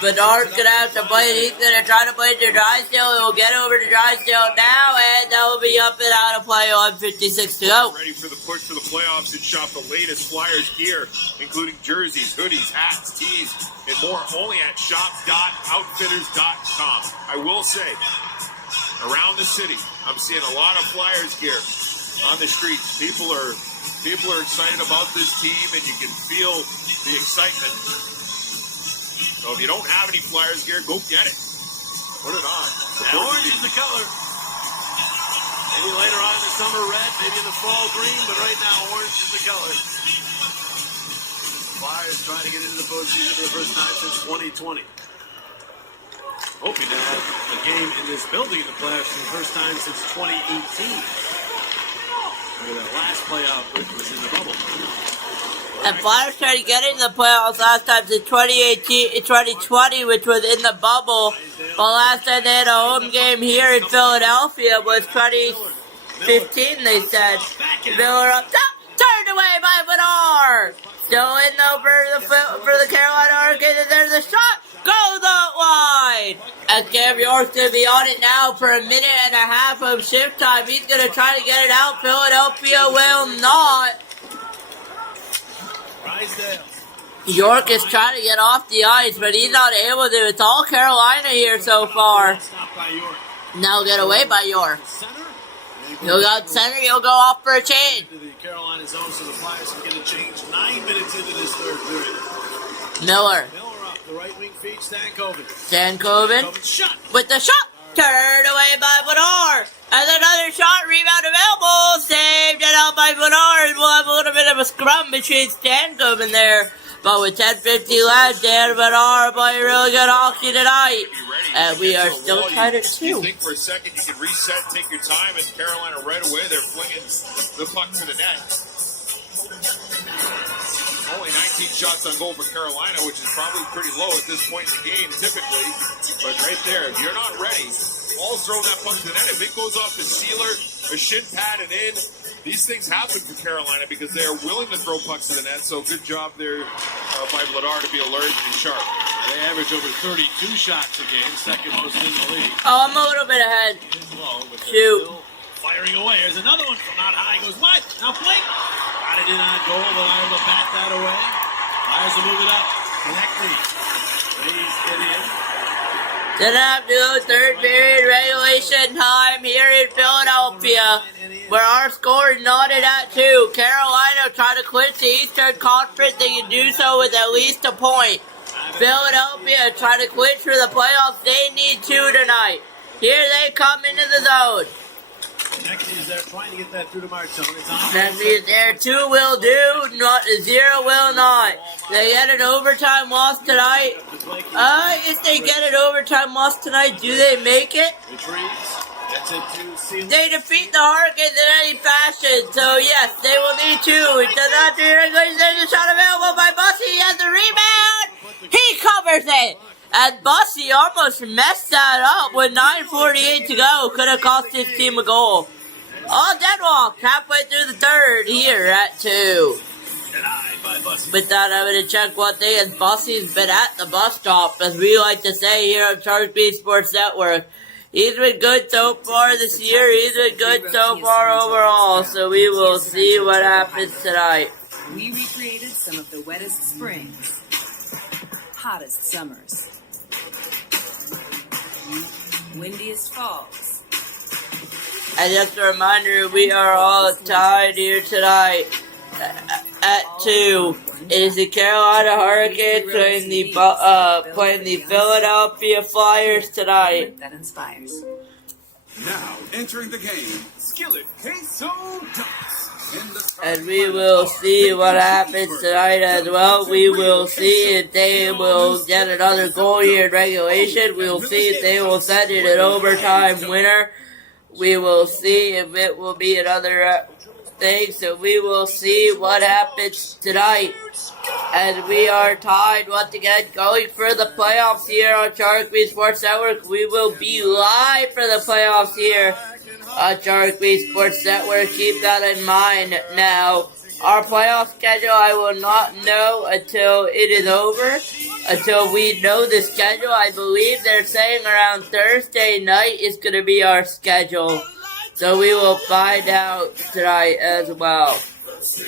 Bedard's going to have to play it. He's going to try to play to Drysdale. He'll get over to Drysdale now, and that will be up and out of play on 56 to go. Ready for the push for the playoffs and shop the latest Flyers gear, including jerseys, hoodies, hats, tees, and more, only at shop.outfitters.com. I will say, around the city, I'm seeing a lot of Flyers gear on the streets. People are excited about this team, and you can feel the excitement. So if you don't have any Flyers gear, go get it. Put it on. Now orange is the color. Maybe later on in the summer red, maybe in the fall green, but right now orange is the color. Flyers trying to get into the postseason for the first time since 2020. Hoping to have a game in this building in the playoffs for the first time since 2018. That last playoff was in the bubble. And Flyers tried to get into the playoffs last time in 2020, which was in the bubble. But last time they had a home game here in Philadelphia was 2015, they said. Miller up top, turned away by Bedard. Still in though for the Carolina Hurricanes, and there's a shot. Goes out wide. And Cam York's going to be on it now for a minute and a half of shift time. He's going to try to get it out. Philadelphia will not. York is trying to get off the ice, but he's not able to. It's all Carolina here so far. Now get away by York. He'll go center. He'll go off for a change. The Carolina zone, so the Flyers can get a change 9 minutes into this third period. Miller. The right wing feed, Stankoven. Stankoven with the shot. Turned away by Bedard. And another shot, rebound available. Saved it out by Bedard. We'll have a little bit of a scrum between Stankoven there. But with 10:50 left, Dan Bedard playing really good hockey tonight. And we are still tied at 2. You think for a second you can reset, take your time, and Carolina right away, they're flinging the puck to the net. Only 19 shots on goal for Carolina, which is probably pretty low at this point in the game, typically. But right there, if you're not ready, all throw that puck to the net. If it goes off the sealer, a shin pad and in, these things happen for Carolina because they are willing to throw pucks to the net. So good job there by Vladar to be alert and sharp. They average over 32 shots a game, second most in the league. Oh, I'm a little bit ahead. Shoot. Firing away. There's another one from out high. Goes wide. Now Blake. Got it in on goal. The Lions will bat that away. Lions will move it up. Connecting. Rays get in. Then after third period regulation time here in Philadelphia, where our score is knotted at 2. Carolina trying to clinch the Eastern Conference. They can do so with at least a point. Philadelphia trying to clinch for the playoffs. They need 2 tonight. Here they come into the zone. Beckley's there trying to get that through to Martone. It's on. That means there 2 will do, not 0 will not. They get an overtime loss tonight. If they get an overtime loss tonight, do they make it? They defeat the Hurricanes in any fashion, so yes, they will need 2. It does not do English. There's a shot available by Bussy. He has the rebound. He covers it. And Bussy almost messed that up with 9:48 to go. Could have cost his team a goal. Oh, deadwalk halfway through the third here at 2. Without having to check one thing, as Bussy's been at the bus stop, as we like to say here on Shark Beat Sports Network. He's been good so far this year. He's been good so far overall. So we will see what happens tonight. We recreated some of the wettest springs, hottest summers, windiest falls. And just a reminder, we are all tied here tonight at 2. It is the Carolina Hurricanes playing the Philadelphia Flyers tonight. That inspires. Now entering the game, Skillet Queso Ducks. And we will see what happens tonight as well. We will see if they will get another goal here in regulation. We will see if they will send it an overtime winner. We will see if it will be another thing. So we will see what happens tonight. And we are tied once again going for the playoffs here on Shark Beat Sports Network. We will be live for the playoffs here on Shark Beat Sports Network. Keep that in mind now. Our playoff schedule I will not know until it is over, until we know the schedule. I believe they're saying around Thursday night is going to be our schedule. So we will find out tonight as well.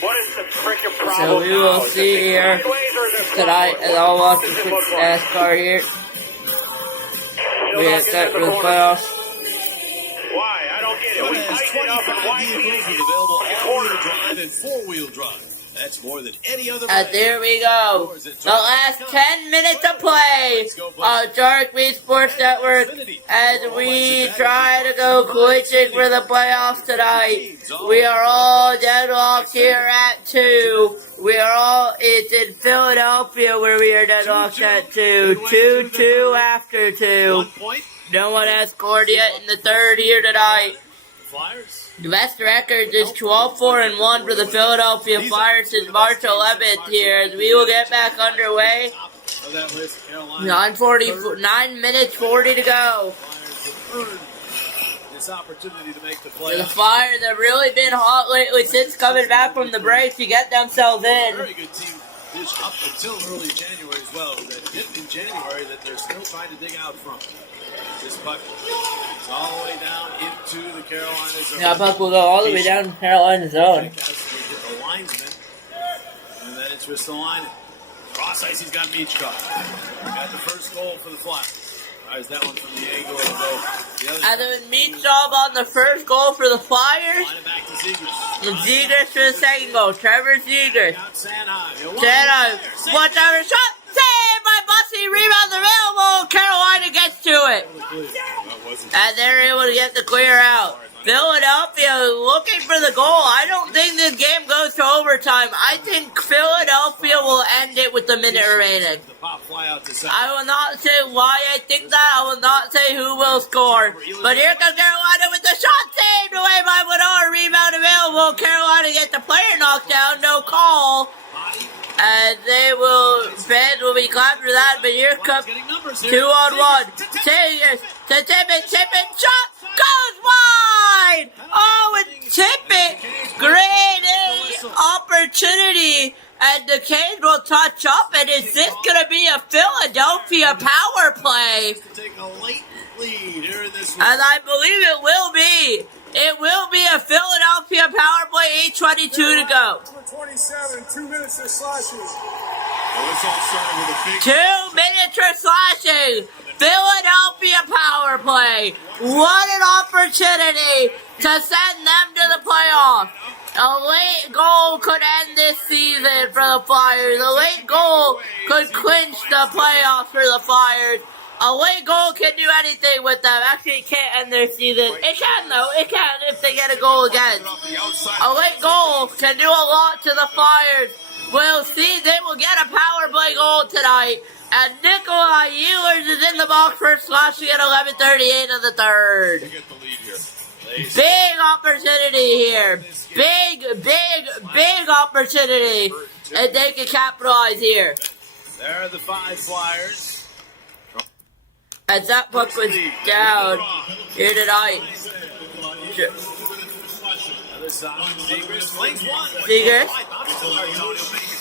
What is the freaking problem? So we will see here tonight, and I'll watch the quick NASCAR here. We are set for the playoffs. Why? I don't get it. We tightened it up and why available all-wheel drive and four-wheel drive. That's more than any other. And there we go. The last 10 minutes of play on Shark Beat Sports Network as we try to go clinching for the playoffs tonight. We are all deadlocked here at 2. We are all, it's in Philadelphia where we are deadlocked at 2. 2-2 after 2. No one has scored yet in the third here tonight. The best record is 12-4-1 for the Philadelphia Flyers since March 11th here. As we will get back underway. 9 minutes 40 to go. This opportunity to make the play. The Flyers have really been hot lately since coming back from the break to get themselves in. Very good team up until early January as well. That hit in January that they're still trying to dig out from. This puck is all the way down into the Carolina zone. Yeah, puck will go all the way down to Carolina zone. The linesman, and then it's Ristolainen. Cross ice, he's got Michkov. Got the first goal for the Flyers. Is that one from the angle of the other? And then Michkov on the first goal for the Flyers. Back to And Zegers for the second goal. Trevor Zegers. Sanheim. Watch out for shot. Save by Bussy. Rebound available. Carolina gets to it. And they're able to get the clear out. Philadelphia looking for the goal. I don't think this game goes to overtime. I think Philadelphia will end it with a minute remaining. I will not say why I think that. I will not say who will score. But here comes Carolina with the shot saved away by Winor. Rebound available. Carolina gets the player knocked down. No call. And fans will be glad for that. But here comes 2-on-1. Tigers to Tippett. Tippett shot goes wide. Oh, and Tippett, great opportunity. And the Canes will touch up. And is this going to be a Philadelphia power play? And I believe it will be. It will be a Philadelphia power play, 8:22 to go. 27, 2 minutes of slashing. 2 minutes for slashing. Philadelphia power play. What an opportunity to send them to the playoffs. A late goal could end this season for the Flyers. A late goal could clinch the playoffs for the Flyers. A late goal can do anything with them. Actually, it can't end their season. It can, though. It can if they get a goal again. A late goal can do a lot to the Flyers. We'll see. They will get a power play goal tonight. And Nikolai Ehlers is in the box for slashing at 11:38 of the third. Big opportunity here. Big opportunity. And they can capitalize here. There are the 5 Flyers. As that puck was down here tonight. Other side, Zegers flings one. Zegers.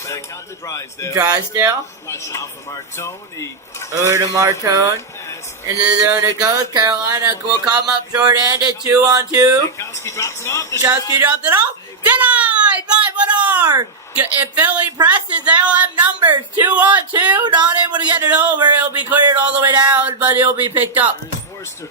Back out to Drysdale. Drysdale. Now for Martone. Over to Martone. Into the zone it goes. Carolina will come up short-handed. 2-on-2. Kowski drops it off. Kowski dropped it off. Denied by Bedard. If Philly presses, they'll have numbers. 2-on-2. Not able to get it over. It'll be cleared all the way down, but it'll be picked up. There's Forster.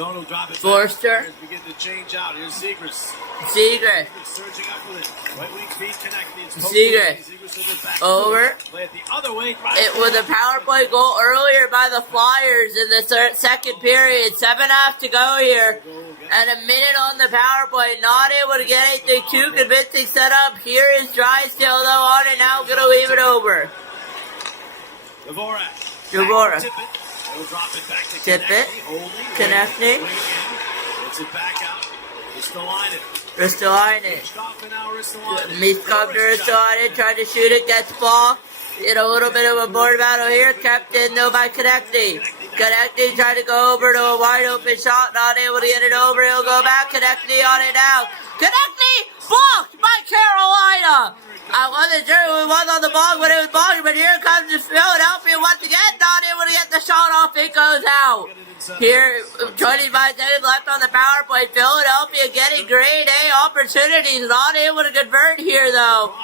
Martone will drop it. Forster. Begin to change out. Here's Zegers. Zegers. Surging up with it. Right wing feet connected. Zegers. Over. Play it the other way. It was a power play goal earlier by the Flyers in the second period. 7.5 to go here. And a minute on the power play. Not able to get anything too convincing set up. Here is Drysdale, though, on it now. Going to leave it over. Dvorak. He'll drop it back to Tip it. Konechny. Gets it back out. Ristolainen. Miskov to Ristolainen. Tried to shoot it. Gets blocked. In a little bit of a board battle here. Kept in, though, by Konechny. Konechny tried to go over to a wide open shot. Not able to get it over. He'll go back. Konechny on it now. Konechny blocked by Carolina. I wasn't sure who was on the ball when it was blocking, but here comes Philadelphia once again. Not able to get the shot off. It goes out. Here, 25 seconds left on the power play. Philadelphia getting grade A opportunities. Not able to convert here, though.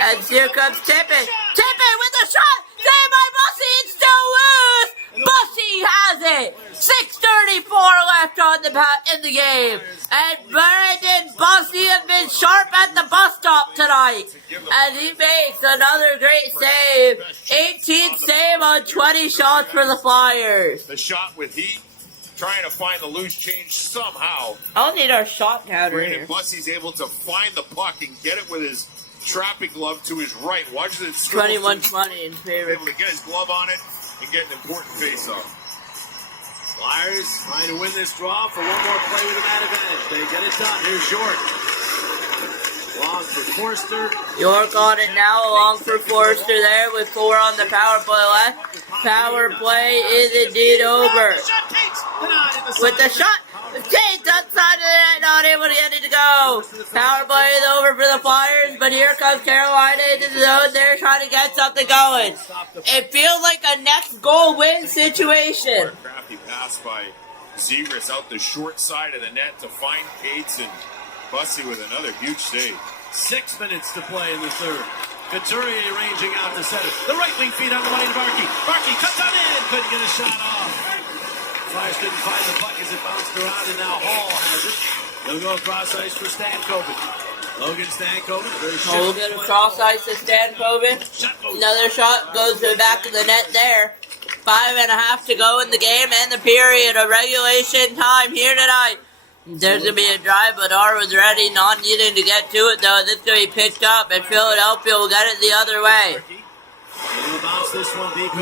And here comes Tippett. Tippett with the shot. Saved by Bussy. It's still loose. Bussy has it. 6:34 left on in the game. And Brandon Bussy has been sharp at the bus stop tonight. And he makes another great save. 18th save on 20 shots for the Flyers. The shot with heat, trying to find the loose change somehow. I'll need our shot counter Brandon here. Bussy's able to find the puck and get it with his trapping glove to his right. Watch it. 21-20 in favor. Able to get his glove on it and get an important face-off. Flyers trying to win this draw for one more play with a man advantage. They get it done. Here's York. Long for Forster. York on it now, along for Forster there with 4 on the power play left. Power play is indeed over. With the shot, Tate's outside of the net, not able to get it to go. Power play is over for the Flyers, but here comes Carolina into the zone. They're trying to get something going. It feels like a next goal win situation. Crafty pass by Zegras out the short side of the net to find Cates, and Bussy with another huge save. 6 minutes to play in the third. Couturier ranging out to center. The right wing feed on the way to Barkey. Barkey cuts on in. Couldn't get a shot off. Flyers couldn't find the puck as it bounced around, and now Hall has it. He'll go across ice for Stankoven. Logan Stankoven. Logan across ice to Stankoven. Another shot goes to the back of the net there. 5.5 to go in the game and the period of regulation time here tonight. There's going to be a drive, but R was ready, not needing to get to it, though. This is going to be picked up, and Philadelphia will get it the other way.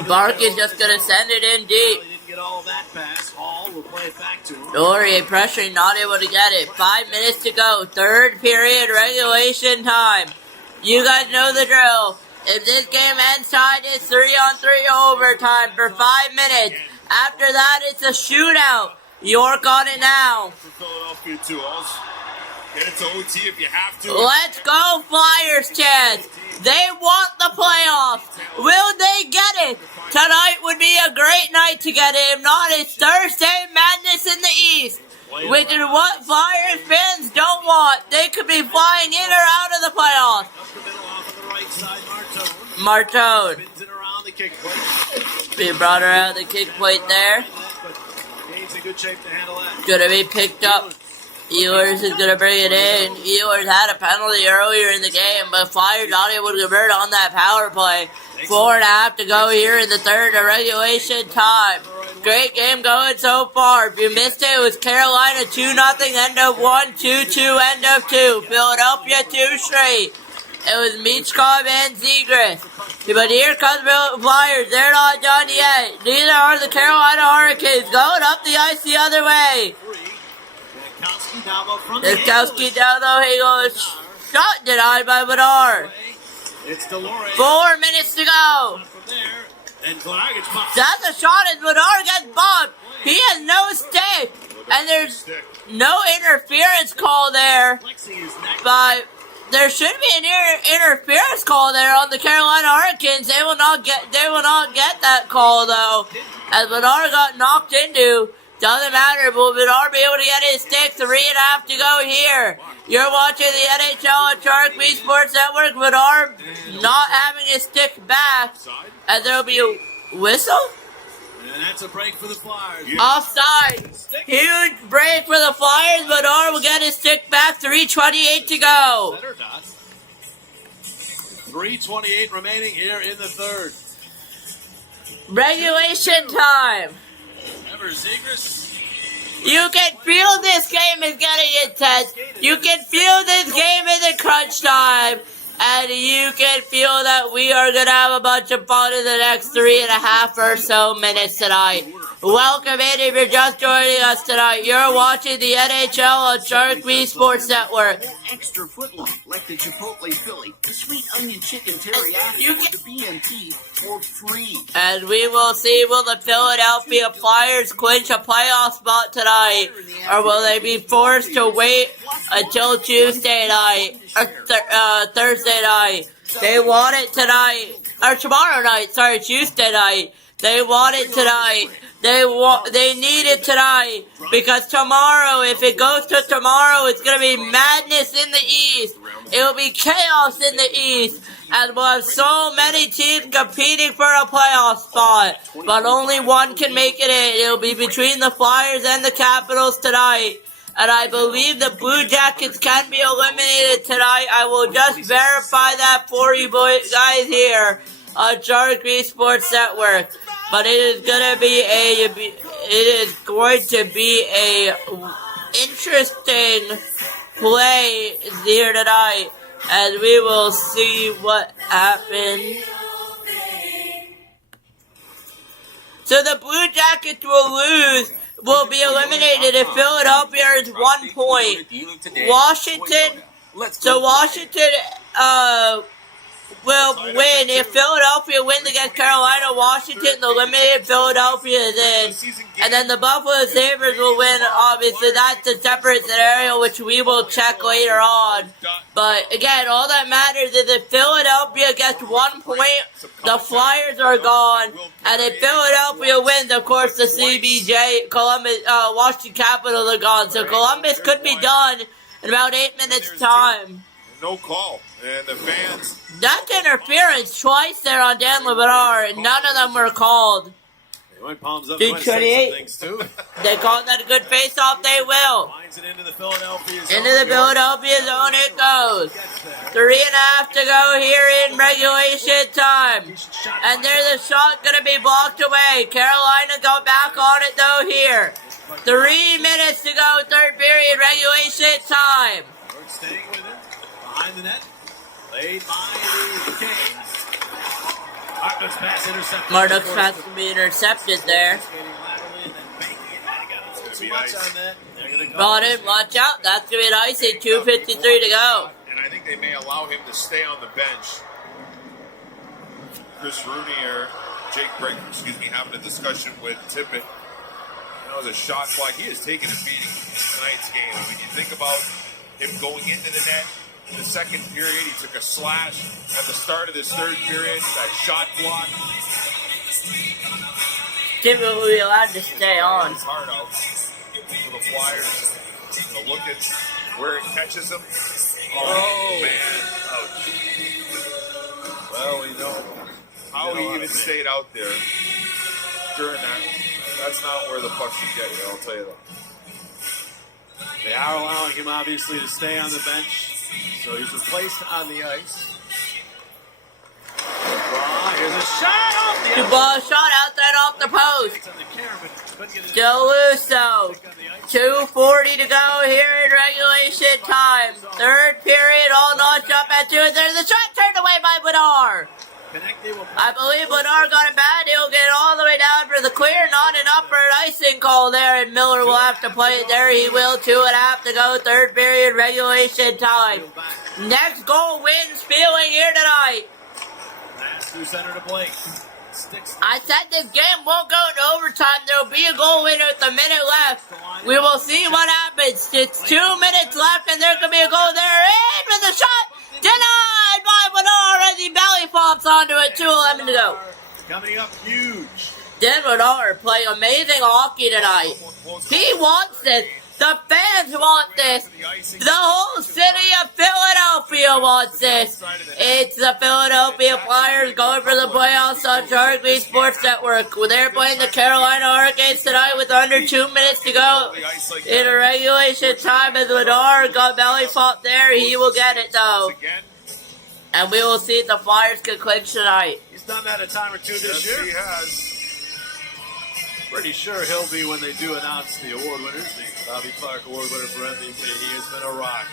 Barkey's just going to send it in deep. Get all that pass. Hall will play it back to him. Laurier pressuring, not able to get it. 5 minutes to go. Third period regulation time. You guys know the drill. If this game ends tied, it's 3-on-3 overtime for 5 minutes. After that, it's a shootout. York on it now. For Philadelphia too. Get it to OT if you have to. Let's go Flyers, Chad. They want the playoffs. Will they get it? Tonight would be a great night to get it. If not, it's Thursday madness in the East. Which is what Flyers fans don't want. They could be flying in or out of the playoffs. Martone. Be brought around the kick plate there. Game's in good shape to handle that. Gonna be picked up Ewers is going to bring it in. Ewers had a penalty earlier in the game, but Flyers not able to convert on that power play. 4.5 to go here in the third of regulation time. Great game going so far. If you missed it, it was Carolina 2-0, end of 1, 2-2, end of 2. Philadelphia 2 straight. It was Michkov and Zegras. But here comes the Flyers. They're not done yet. Neither are the Carolina Hurricanes. Going up the ice the other way. Nitkowski down though. He goes. Shot denied by Bedard. 4 minutes to go. That's a shot as Bedard gets bumped. He has no stick. And there's no interference call there. But there should be an interference call there on the Carolina Hurricanes. They will not get that call though. As Bedard got knocked into. Doesn't matter, will Bedard be able to get his stick? 3.5 to go here. You're watching the NHL on Sharik Sports Network. Bedard not having his stick back. And there will be a whistle? And that's a break for the Flyers. Offside. Huge break for the Flyers. Bedard will get his stick back. 3:28 to go. 3:28 remaining here in the third. Regulation time. You can feel this game is getting intense. You can feel this game in the crunch time. And you can feel that we are going to have a bunch of fun in the next 3.5 or so minutes tonight. Welcome in if you're just joining us tonight. You're watching the NHL on Sharik Sports Network. Extra footlong, like the Chipotle Philly, the sweet onion chicken teriyaki, or the BMT for free. And we will see, will the Philadelphia Flyers clinch a playoff spot tonight? Or will they be forced to wait until Tuesday night, or Thursday night? They want it tonight, or tomorrow night, Tuesday night. They want it tonight. They need it tonight, because tomorrow, if it goes to tomorrow, it's going to be madness in the East. It will be chaos in the East, and we'll have so many teams competing for a playoff spot, but only one can make it in. It will be between the Flyers and the Capitals tonight, and I believe the Blue Jackets can be eliminated tonight. I will just verify that for you guys here on Sharik Sports Network. But it is going to be a interesting play here tonight, as we will see what happens. So the Blue Jackets will be eliminated if Philadelphia is 1 point. Washington will win. If Philadelphia wins against Carolina, Washington, the eliminated Philadelphia is in. And then the Buffalo Sabres will win. Obviously, that's a separate scenario, which we will check later on. But again, all that matters is if Philadelphia gets 1 point, the Flyers are gone. And if Philadelphia wins, of course, the CBJ, Washington Capitals are gone. So Columbus could be done in about 8 minutes' time. No call. And the fans. That's interference twice there on Dan LeBedard, and none of them were called. They went palms up. 2:28. They called that a good face-off. They will. Into the Philadelphia zone it goes. 3.5 to go here in regulation time. And there's a shot going to be blocked away. Carolina go back on it though here. 3 minutes to go, third period, regulation time. Staying with it. Behind the net. Played by the Canes. Mark's pass intercepted. Marduk's pass will be intercepted there. Brought in, watch out. That's going to be an icing. 2:53 to go. And I think they may allow him to stay on the bench. Chris Rooney or Jake Brink, having a discussion with Tippett. That was a shot clock. He has taken a beating in tonight's game. I mean, you think about him going into the net. In the second period, he took a slash. At the start of this third period, that shot block. Tippett will be allowed to stay on. His heart out for the Flyers. Going to look at where it catches him. Oh, man. Ouch. Well, we know how he even stayed out there during that. That's not where the puck should get you, I'll tell you that. They are allowing him, obviously, to stay on the bench. So he's replaced on the ice. Here's a shot off the Dubois shot out that off the post. Still loose though. 2:40 to go here in regulation time. Third period, all notched up at 2. And there's a shot turned away by Bedard. I believe Bedard got it bad. He'll get all the way down for the clear. Not an upward icing call there, and Miller will have to play it there. He will. 2.5 to go. Third period, regulation time. Next goal wins feeling here tonight. Through center to Blake. I said this game won't go into overtime. There will be a goal winner with a minute left. We will see what happens. It's 2 minutes left, and there could be a goal there. In with the shot. Denied by Bedard as he belly flops onto it. 2:11 to go. Coming up huge. Dan Bedard playing amazing hockey tonight. He wants this. The fans want this. The whole city of Philadelphia wants this. It's the Philadelphia Flyers going for the playoffs on Sharik Sports Network. They're playing the Carolina Hurricanes tonight with under 2 minutes to go in a regulation time. As Bedard got belly flop there, he will get it though. And we will see if the Flyers can clinch tonight. He's done that a time or two this year. He has. Pretty sure he'll be when they do announce the award winners. The Bobby Clark Award winner for MVP. He has been a rock.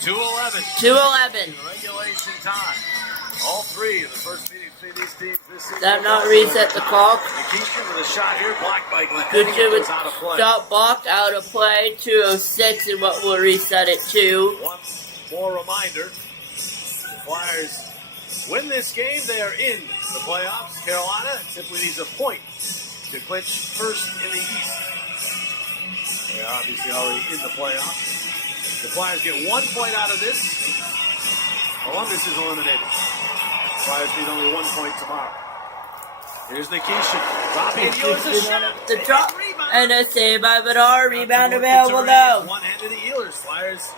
2:11. 2:11. Regulation time. All three of the first meeting between these teams this season. They have not reset the clock. Nikishin with a shot here, blocked by Glenn. Good with out of play. shot blocked out of play. 2:06 and what will reset it to. One more reminder. The Flyers win this game. They are in the playoffs. Carolina simply needs a point to clinch first in the East. They're obviously already in the playoffs. The Flyers get 1 point out of this. Columbus is eliminated. Flyers need only 1 point tomorrow. Here's Nikishin. Dropping and Ehlers a shot. The drop and a save by Bedard. Rebound available though. One hand to the Ehlers. Flyers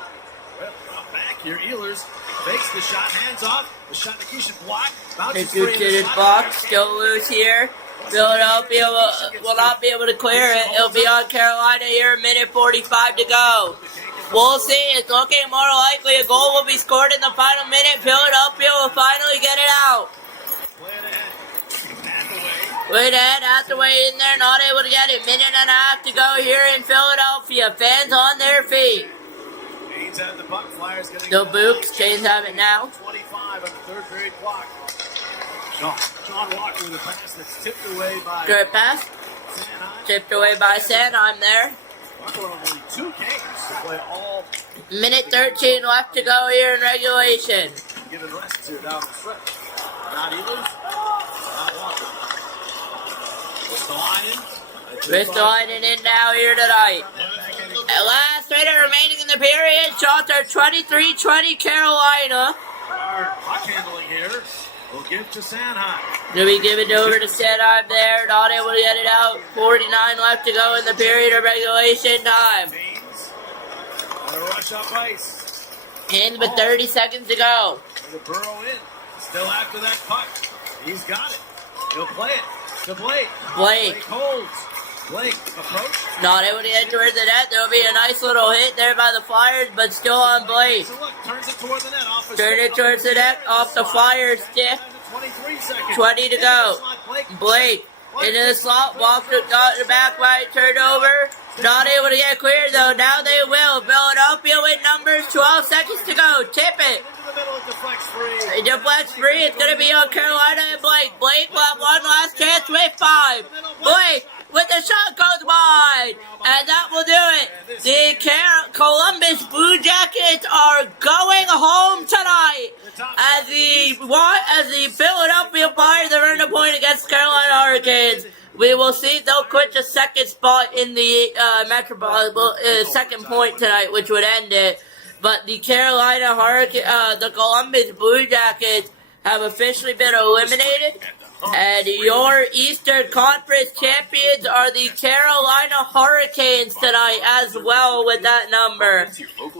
drop back here. Ehlers fakes the shot. Hands off. The shot Nikishin blocked. Bounces free. Good box. Still loose here. Philadelphia will not be able to clear it. It'll be on Carolina here, 1:45 to go. We'll see. It's looking more likely a goal will be scored in the final minute. Philadelphia will finally get it out. Wait ahead, at the way in there, not able to get it. 1.5 to go here in Philadelphia. Fans on their feet. Canes have the puck. Flyers getting the Books. Canes have it now. 25 on the third period clock. John Walker with a pass that's tipped away by Good pass. Sanheim. Tipped away by Sanheim there. Walker on only 2 games to play all. 1:13 left to go here in regulation. Given rest here down the stretch. Not Ehlers. Not Walker. Ristolainen in now here tonight. At last minute remaining in the period. Shots are 23-20 Carolina. Puck handling here. We'll give to Sanheim. Gonna be given over to Sanheim there. Not able to get it out. 49 left to go in the period of regulation time. And a rush up ice. In with 30 seconds to go. The burrow in. Still after that puck. He's got it. He'll play it to Blake. Blake holds. Blake approach. Not able to get towards the net. There'll be a nice little hit there by the Flyers, but still on Blake. So look, turns it toward the net. Turn it towards the net. Off the Flyers stick. 23 seconds. 20 to go. Blake into the slot. Walker got it back right. Turned over. Not able to get clear though. Now they will. Philadelphia with numbers. 12 seconds to go. Tip it. It deflects free. It's going to be on Carolina and Blake. Blake will have one last chance with 5. Blake with the shot goes wide. And that will do it. The Columbus Blue Jackets are going home tonight. As the Philadelphia Flyers are earning a point against Carolina Hurricanes. We will see if they'll quit the second spot in the second point tonight, which would end it. But the Carolina Hurricane, the Columbus Blue Jackets have officially been eliminated. And your Eastern Conference champions are the Carolina Hurricanes tonight as well with that number.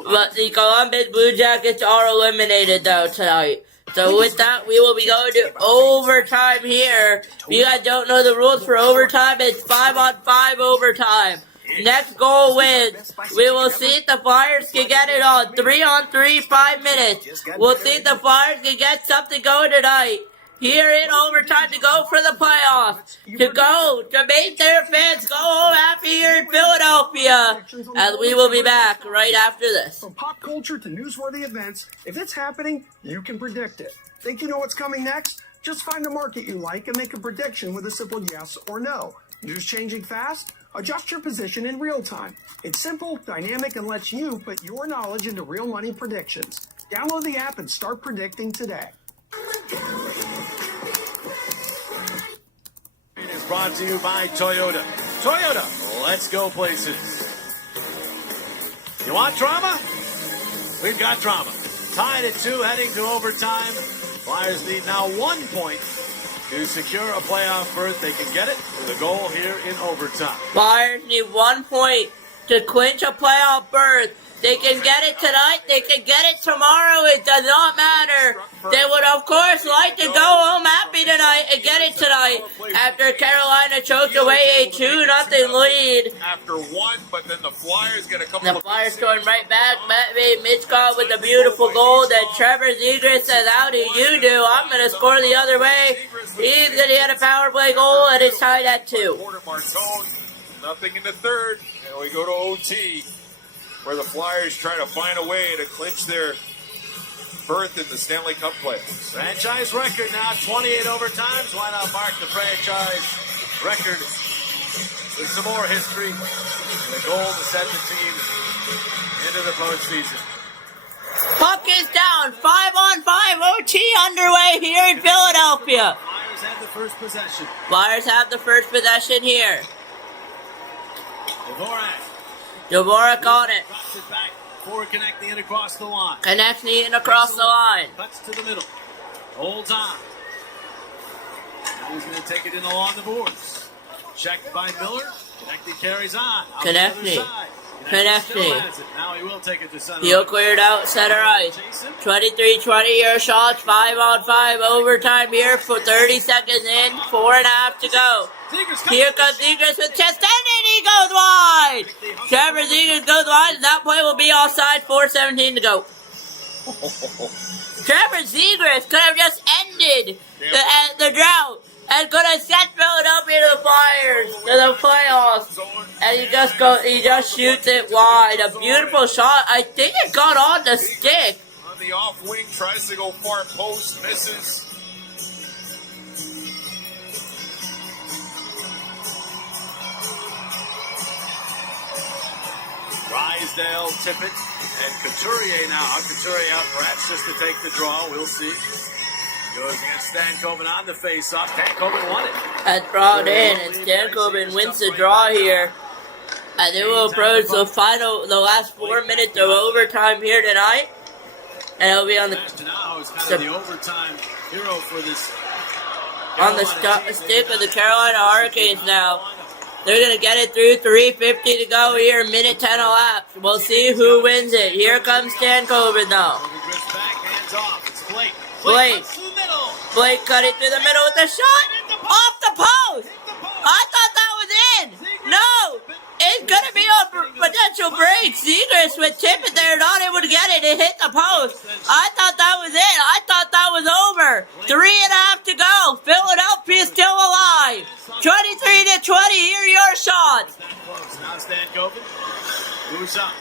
But the Columbus Blue Jackets are eliminated though tonight. So with that, we will be going to overtime here. If you guys don't know the rules for overtime, it's 5-on-5 overtime. Next goal wins. We will see if the Flyers can get it on 3-on-3, 5 minutes. We'll see if the Flyers can get something going tonight. Here in overtime to go for the playoffs. To make their fans go home happy here in Philadelphia. And we will be back right after this. From pop culture to newsworthy events, if it's happening, you can predict it. Think you know what's coming next? Just find a market you like and make a prediction with a simple yes or no. News changing fast? Adjust your position in real time. It's simple, dynamic, and lets you put your knowledge into real money predictions. Download the app and start predicting today. It is brought to you by Toyota. Toyota, let's go places. You want drama? We've got drama. Tied at 2, heading to overtime. Flyers need now 1 point to secure a playoff berth. They can get it with a goal here in overtime. Flyers need 1 point to clinch a playoff berth. They can get it tonight. They can get it tomorrow. It does not matter. They would, of course, like to go home happy tonight and get it tonight after Carolina choked away a 2-0 lead. After one, but then the Flyers get a couple The Flyers going right back. Mitch got with a beautiful goal. Then Trevor Zegras says, how do you do? I'm going to score the other way. He's going to get a power play goal, and it's tied at 2. Nothing in the third, and we go to OT, where the Flyers try to find a way to clinch their berth in the Stanley Cup playoffs. Franchise record now, 28 overtimes. Why not mark the franchise record with some more history and a goal to set the team into the postseason. Puck is down. 5-on-5 OT underway here in Philadelphia. Flyers have the first possession. Flyers have the first possession here. Dvorak on it. Drops it back for connecting it across the line. Connecting it across the line. Cuts to the middle. Holds on. Now he's going to take it in along the boards. Checked by Miller. Connecting carries on. Connecting. Now he will take it to center. He'll clear it out center ice. 23-20 your shots. 5-on-5 overtime here for 30 seconds in. 4.5 to go. Here comes Zegras with chest and he goes wide. Trevor Zegras goes wide and that play will be offside. 4:17 to go. Trevor Zegras could have just ended the drought and could have sent Philadelphia to the Flyers to the playoffs. And he just shoots it wide. A beautiful shot. I think it got on the stick. On the off wing, tries to go far post, misses. Drysdale, Tippett, and Couturier now. Couturier out, perhaps just to take the draw. We'll see. Goes against Stankoven on the face-off. Stankoven won it. That's brought in, and Stankoven wins the draw here. And they will approach the last 4 minutes of overtime here tonight. And it'll be on the overtime hero for this. On the stick of the Carolina Hurricanes now. They're going to get it through. 3:50 to go here. Minute 10 elapsed. We'll see who wins it. Here comes Stankoven though. Hands off. It's Blake. Blake cut it through the middle with a shot. Off the post. I thought that was in. No. It's going to be a potential break. Zegras with Tippett there. Not able to get it. It hit the post. I thought that was it. I thought that was over. 3.5 to go. Philadelphia still alive. 23-20. Here are your shots. Now Stankoven moves up.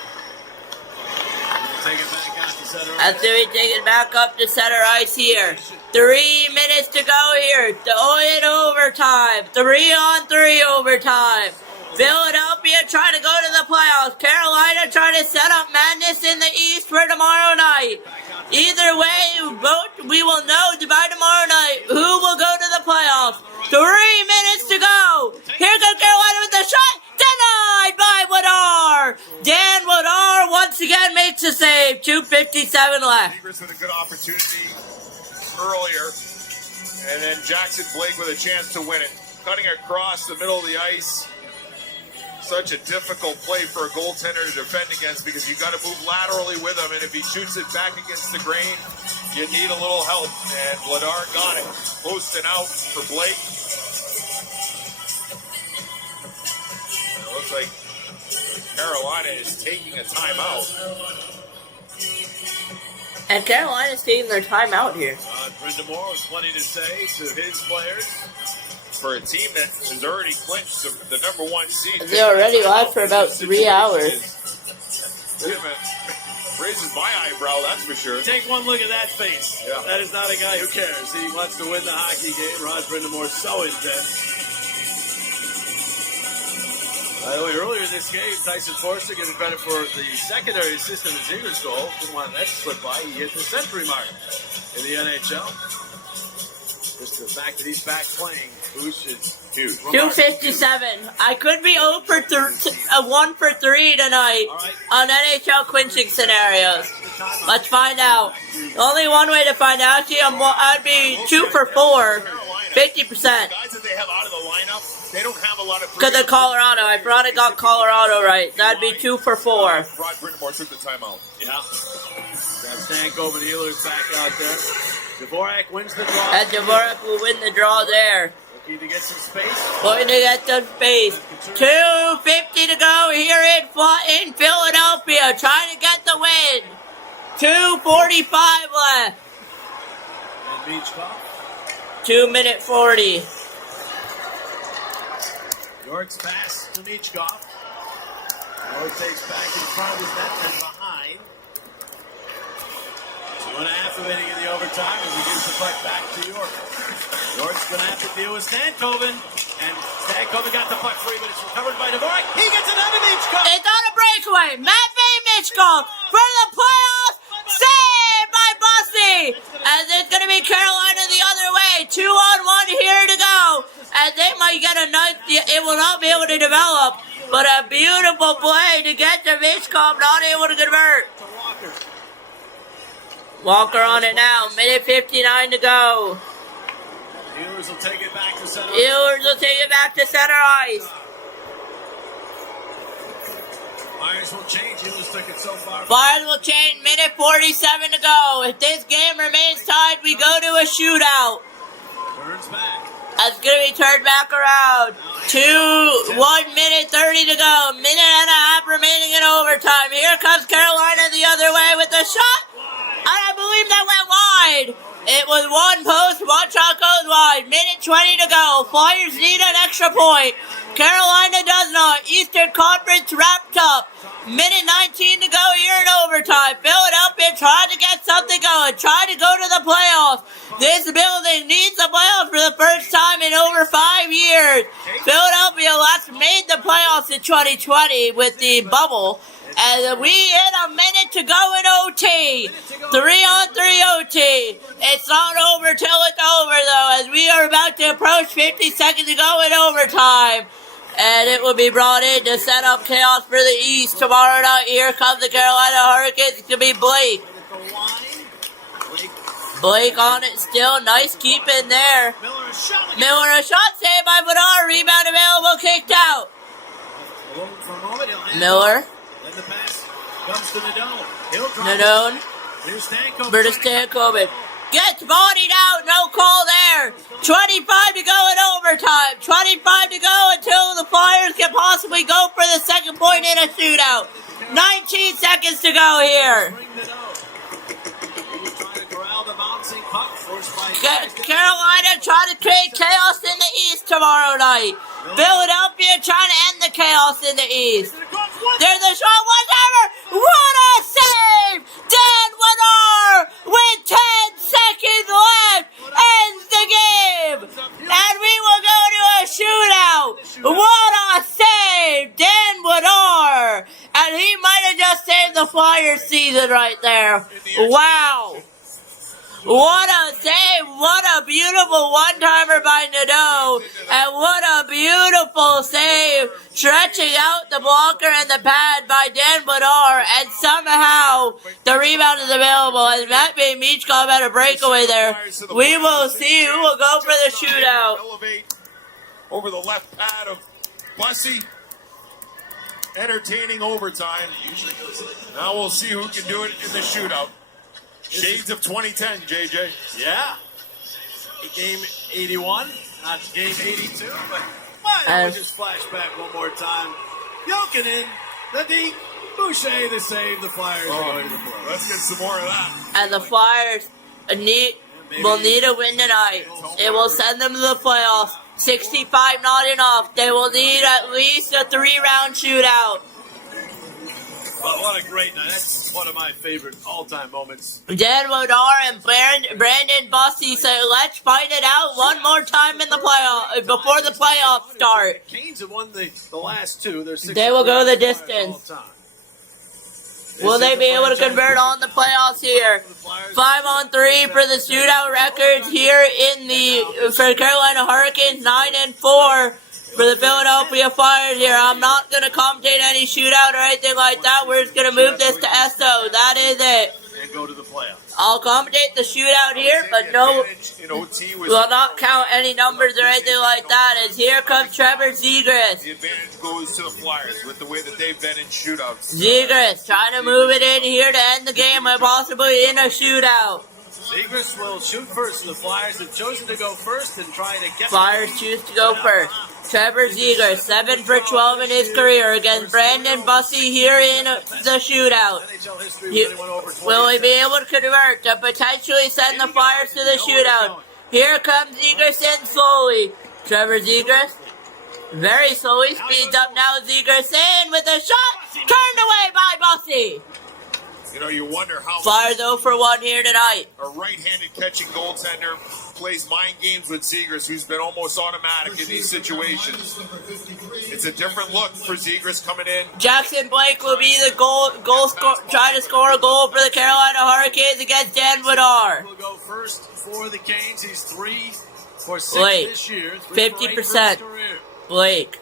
Take it back out to center ice. After we take it back up to center ice here. 3 minutes to go here. In overtime. 3-on-3 overtime. Philadelphia trying to go to the playoffs. Carolina trying to set up madness in the East for tomorrow night. Either way, we will know by tomorrow night who will go to the playoffs. 3 minutes to go. Here comes Carolina with the shot. Denied by Woodar. Dan Woodar once again makes a save. 2:57 left. With a good opportunity earlier. And then Jackson Blake with a chance to win it. Cutting across the middle of the ice. Such a difficult play for a goaltender to defend against because you got to move laterally with him, and if he shoots it back against the grain, you need a little help. And Vladar got it, posting out for Blake. It looks like Carolina is taking a timeout. And Carolina's taking their time out here. Brindamore with plenty to say to his players. For a team that has already clinched the number 1 seed. They already live for about 3 hours. Raises my eyebrow, that's for sure. Take one look at that face. Yeah. That is not a guy who cares. He wants to win the hockey game. Rod Brindamore's so intense. By the way, earlier in this game, Tyson Forster getting credit for the secondary assist in the Zingers goal. Didn't want that to slip by. He hit the century mark in the NHL. Just the fact that he's back playing, Bush is huge. 257. I could be 1 for 3 tonight on NHL clinching scenarios. Let's find out. Only one way to find out. I'd be 2 for 4. 50%. Guys that they have out of the lineup, they don't have a lot of... Because of Colorado. I brought it got Colorado right. That'd be 2 for 4. Rod Brindamore took the timeout. Yeah. Got Stankoven and Healers back out there. Dvorak wins the draw. And Dvorak will win the draw there. Looking to get some space. Looking to get some space. 2:50 to go here in Philadelphia. Trying to get the win. 2:45 left. And Beachcock. 2:40. York's pass to Michkov. York takes back in front of his net and behind. 2.5 remaining in the overtime as he gives the puck back to York. York's going to have to deal with Stankoven. And Stankoven got the puck free, but it's recovered by Dvorak. He gets it out of Michkov. It's on a breakaway. Matvey Michkov for the playoffs. Saved by Bussy. As it's going to be Carolina the other way. 2-on-1 here to go. And they might get a nice... It will not be able to develop. But a beautiful play to get to Michkov. Not able to convert. Walker on it now. Minute 59 to go. Healers will take it back to center. Healers will take it back to center ice. Flyers will change. Healers took it so far. Flyers will change. Minute 47 to go. If this game remains tied, we go to a shootout. Turns back. That's going to be turned back around. 1 minute 30 to go. Minute and a half remaining in overtime. Here comes Carolina the other way with the shot. And I believe that went wide. It was one post, one shot goes wide. Minute 20 to go. Flyers need an extra point. Carolina does not. Eastern Conference wrapped up. Minute 19 to go here in overtime. Philadelphia trying to get something going. Trying to go to the playoffs. This building needs the playoffs for the first time in over 5 years. Philadelphia last made the playoffs in 2020 with the bubble. And we hit a minute to go in OT. 3-on-3 OT. It's not over till it's over, though, as we are about to approach 50 seconds to go in overtime. And it will be brought in to set up chaos for the East tomorrow night. Here comes the Carolina Hurricanes. It's going to be Blake. Blake on it still. Nice keep in there. Miller a shot saved by Bedard. Rebound available. Kicked out. Miller. Then the pass comes to Nadone. Nadone. Berta Stankoven. Gets bodied out. No call there. 25 to go in overtime. 25 to go until the Flyers can possibly go for the second point in a shootout. 19 seconds to go here. Carolina trying to create chaos in the East tomorrow night. Philadelphia trying to end the chaos in the East. There's a shot, whatever. What a save! Dan Winner with 10 seconds left ends the game. And we will go to a shootout. What a save! Dan Winner. And he might have just saved the Flyers season right there. Wow. What a save! What a beautiful one-timer by Nadeau! And what a beautiful save! Stretching out the blocker and the pad by Dan Bedard, and somehow the rebound is available. And Matt Michkov had a breakaway there. We will see who will go for the shootout. Elevate over the left pad of Bussy. Entertaining overtime. Now we'll see who can do it in the shootout. Shades of 2010, JJ. Yeah. Game 81, not game 82, but we'll just flash back one more time. Jokinen The deke. Boucher the save. The Flyers are going to the playoffs. Let's get some more of that. And the Flyers will need a win tonight. It will send them to the playoffs. 65 not enough. They will need at least a 3-round shootout. Well, what a great night. That's one of my favorite all-time moments. Dan Wodar and Brandon Bussey say, let's fight it out one more time in the playoff before the playoffs start. Canes have won the last two. They will go the distance. Will they be able to convert on the playoffs here? 5-on-3 for the shootout records here for Carolina Hurricanes. 9-4 for the Philadelphia Flyers here. I'm not going to commentate any shootout or anything like that. We're just going to move this to SO. That is it. And go to the playoffs. I'll commentate the shootout here, but no, will not count any numbers or anything like that. As here comes Trevor Zegras. The advantage goes to the Flyers with the way that they've been in shootouts. Zegras trying to move it in here to end the game and possibly in a shootout. Zegras will shoot first. The Flyers have chosen to go first and try to get... Flyers choose to go first. Trevor Zegras, 7 for 12 in his career against Brandon Bussey here in the shootout. Will he be able to convert to potentially send the Flyers to the shootout? Here comes Zegras in slowly. Trevor Zegras, very slowly, speeds up now. Zegras in with a shot, turned away by Bussey. You know, you wonder how Flyers 0 for 1 here tonight. A right-handed catching goaltender plays mind games with Zegras, who's been almost automatic in these situations. It's a different look for Zegras coming in. Jackson Blake will be the try to score a goal for the Carolina Hurricanes against Dan Wodar. Will go first for the Canes. He's 3 for 6 Blake, this year. 50%. Blake.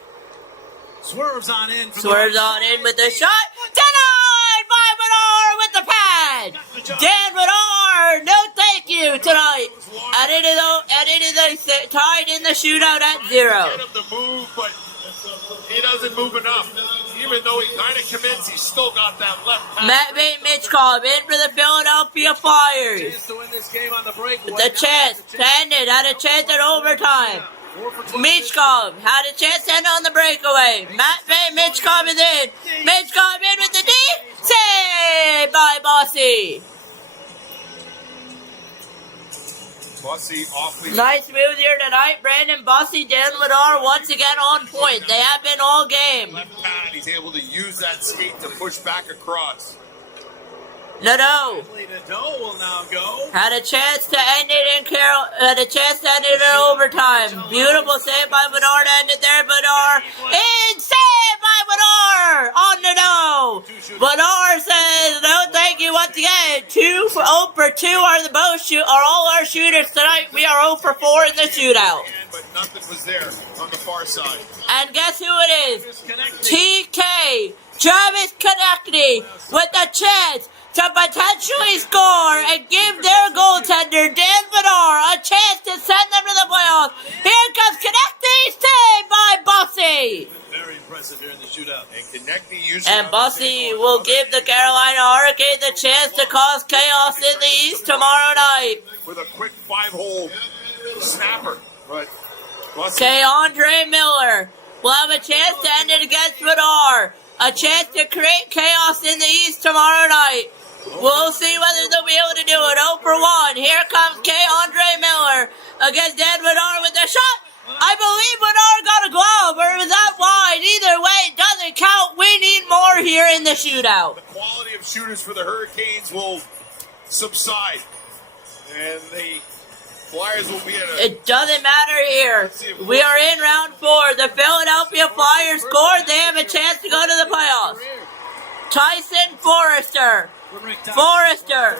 Swerves on in. Swerves on in with the shot. Denied by Wodar with the pad. Dan Wodar, no thank you tonight. And it is tied in the shootout at 0. Get him to move, but he doesn't move enough. Even though he kind of commits, he's still got that left pad. Matt Mitchkov in for the Philadelphia Flyers. Chance to win this game on the break. The chance to end it. Had a chance at overtime. Mitchkov had a chance to end on the breakaway. Mitchkov is in. Mitchkov in with the D. Saved by Bussey. Bussey awfully... Nice move here tonight. Brandon Bussey, Dan Wodar once again on point. They have been all game. Left pad, he's able to use that skate to push back across. Nadeau will now go. had a chance to end it in overtime. Beautiful save by Wodar to end it there. Wodar in, save by Wodar on Nadeau. Wodar says no thank you once again. 0 for 2 are all our shooters tonight. We are 0 for 4 in the shootout. But nothing was there on the far side. And guess who it is? TK Travis Konechny with a chance to potentially score and give their goaltender, Dan Wodar, a chance to send them to the playoffs. Here comes Konechny, saved by Bussey. Very impressive here in the shootout. And Konechny usually... And Bussey will give the Carolina Hurricanes a chance to cause chaos in the East tomorrow night. With a quick 5-hole snapper. But Bussey... Andre Miller will have a chance to end it against Wodar. A chance to create chaos in the East tomorrow night. We'll see whether they'll be able to do it. 0 for 1. Here comes Andre Miller against Dan Wodar with the shot. I believe Wodar got a glove, or was that wide? Either way, it doesn't count. We need more here in the shootout. The quality of shooters for the Hurricanes will subside. And the Flyers will be at a... It doesn't matter here. We are in round 4. The Philadelphia Flyers scored. They have a chance to go to the playoffs. Tyson Forrester. Forrester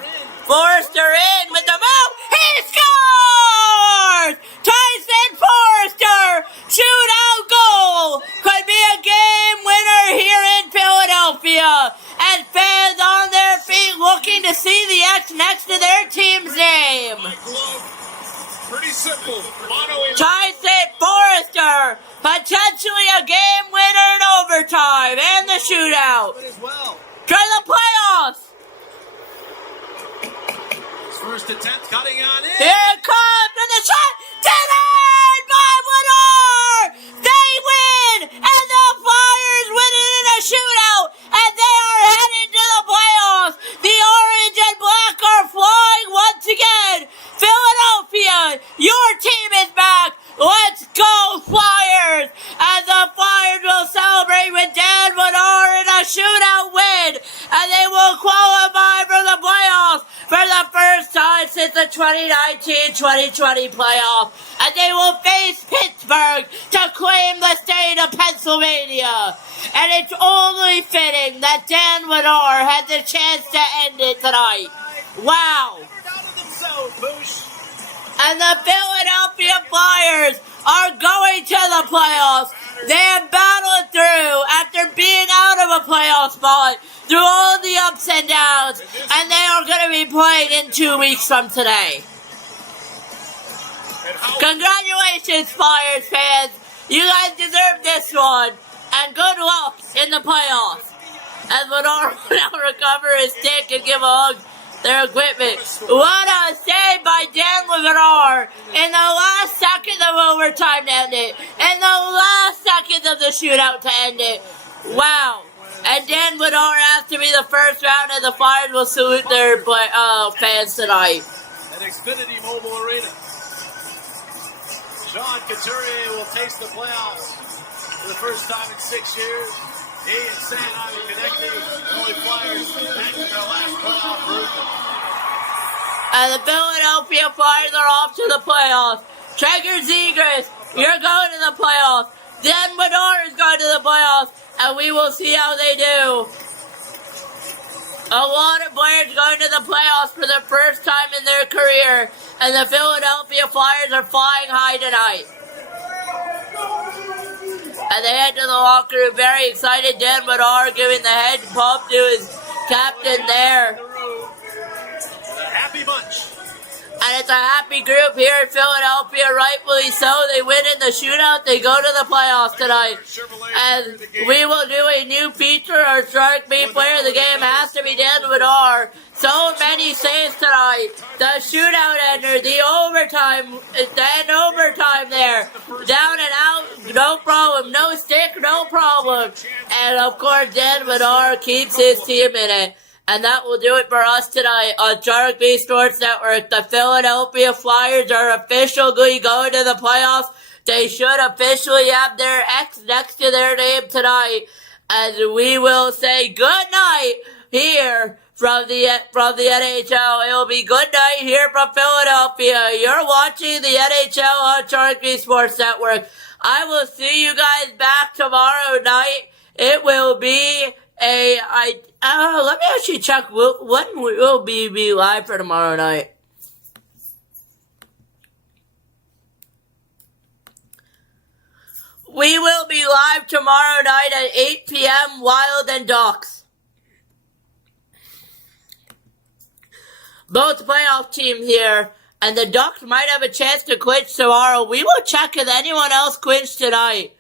in with the move. He scores! Tyson Forrester, shootout goal. Could be a game winner here in Philadelphia. And fans on their feet looking to see the X next to their team's name. Pretty simple. Tyson Forrester, potentially a game winner in overtime and the shootout. To the playoffs. First attempt cutting on in. Here it comes, and the shot denied by Wodar. They win, and the Flyers win it in a shootout. 2020 playoff, and they will face Pittsburgh to claim the state of Pennsylvania. And it's only fitting that Dan Winor had the chance to end it tonight. Wow. And the Philadelphia Flyers are going to the playoffs. They have battled through after being out of a playoff spot through all the ups and downs, and they are going to be playing in 2 weeks from today. Congratulations, Flyers fans. You guys deserve this one, and good luck in the playoffs. As Winor will now recover his stick and give a hug their equipment. What a save by Dan Winor in the last second of overtime to end it. In the last seconds of the shootout to end it. Wow. And Dan Winor has to be the first round, and the Flyers will salute their fans tonight. At Xfinity Mobile Arena. Sean Couturier will taste the playoffs for the first time in 6 years. He and San Ivan connecting. Only Flyers back to their last playoff group. And the Philadelphia Flyers are off to the playoffs. Trevor Zegras, you're going to the playoffs. Dan Winor is going to the playoffs. And we will see how they do. A lot of players going to the playoffs for the first time in their career. And the Philadelphia Flyers are flying high tonight. And they head to the locker room very excited. Dan Winor giving the head pump to his captain there. A happy bunch. And it's a happy group here in Philadelphia, rightfully so. They win in the shootout. They go to the playoffs tonight. And we will do a new feature. Our Sharik main player of the game has to be Dan Winor. So many saves tonight. The shootout ender, the overtime there. Down and out, no problem. No stick, no problem. And of course, Dan Winor keeps his team in it. And that will do it for us tonight on Sharik Sports Network. The Philadelphia Flyers are officially going to the playoffs. They should officially have their X next to their name tonight. And we will say good night here from the NHL. It will be good night here from Philadelphia. You're watching the NHL on Sharik Sports Network. I will see you guys back tomorrow night. It will be let me actually check when we will be live for tomorrow night. We will be live tomorrow night at 8 p.m. Wild and Ducks. Both playoff teams here, and the Ducks might have a chance to clinch tomorrow. We will check if anyone else clinched tonight.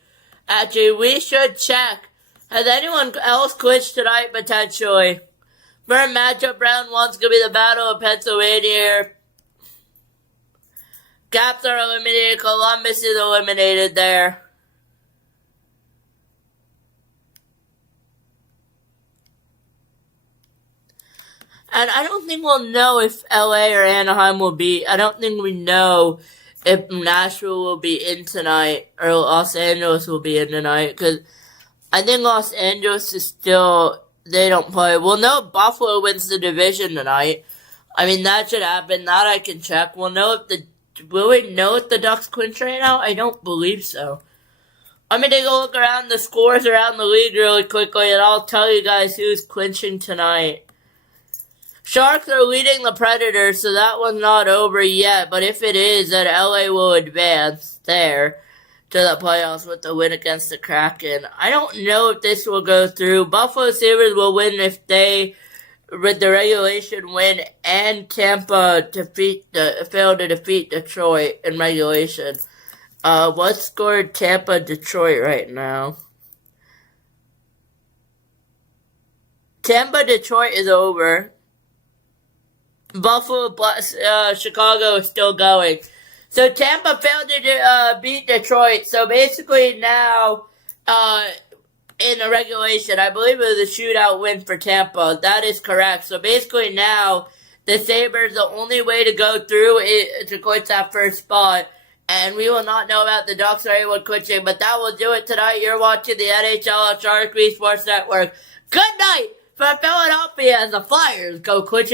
Actually, we should check. Has anyone else clinched tonight, potentially? For matchup round one's going to be the Battle of Pennsylvania. Caps are eliminated. Columbus is eliminated there. And I don't think we'll know if LA or Anaheim will be. I don't think we know if Nashville will be in tonight or Los Angeles will be in tonight. Because I think Los Angeles is still, they don't play. We'll know if Buffalo wins the division tonight. I mean, that should happen. That I can check. Will we know if the Ducks clinch right now? I don't believe so. Let me take a look around the scores around the league really quickly, and I'll tell you guys who's clinching tonight. Sharks are leading the Predators, so that one's not over yet. But if it is, then LA will advance there to the playoffs with the win against the Kraken. I don't know if this will go through. Buffalo Sabres will win if they, with the regulation win, and Tampa fail to defeat Detroit in regulation. What scored Tampa Detroit right now? Tampa Detroit is over. Buffalo plus Chicago is still going. So Tampa failed to beat Detroit. So basically now, in the regulation, I believe it was a shootout win for Tampa. That is correct. So basically now, the Sabres, the only way to go through is to clinch that first spot. And we will not know about the Ducks or anyone clinching. But that will do it tonight. You're watching the NHL on Sharik Sports Network. Good night from Philadelphia as the Flyers go clinching.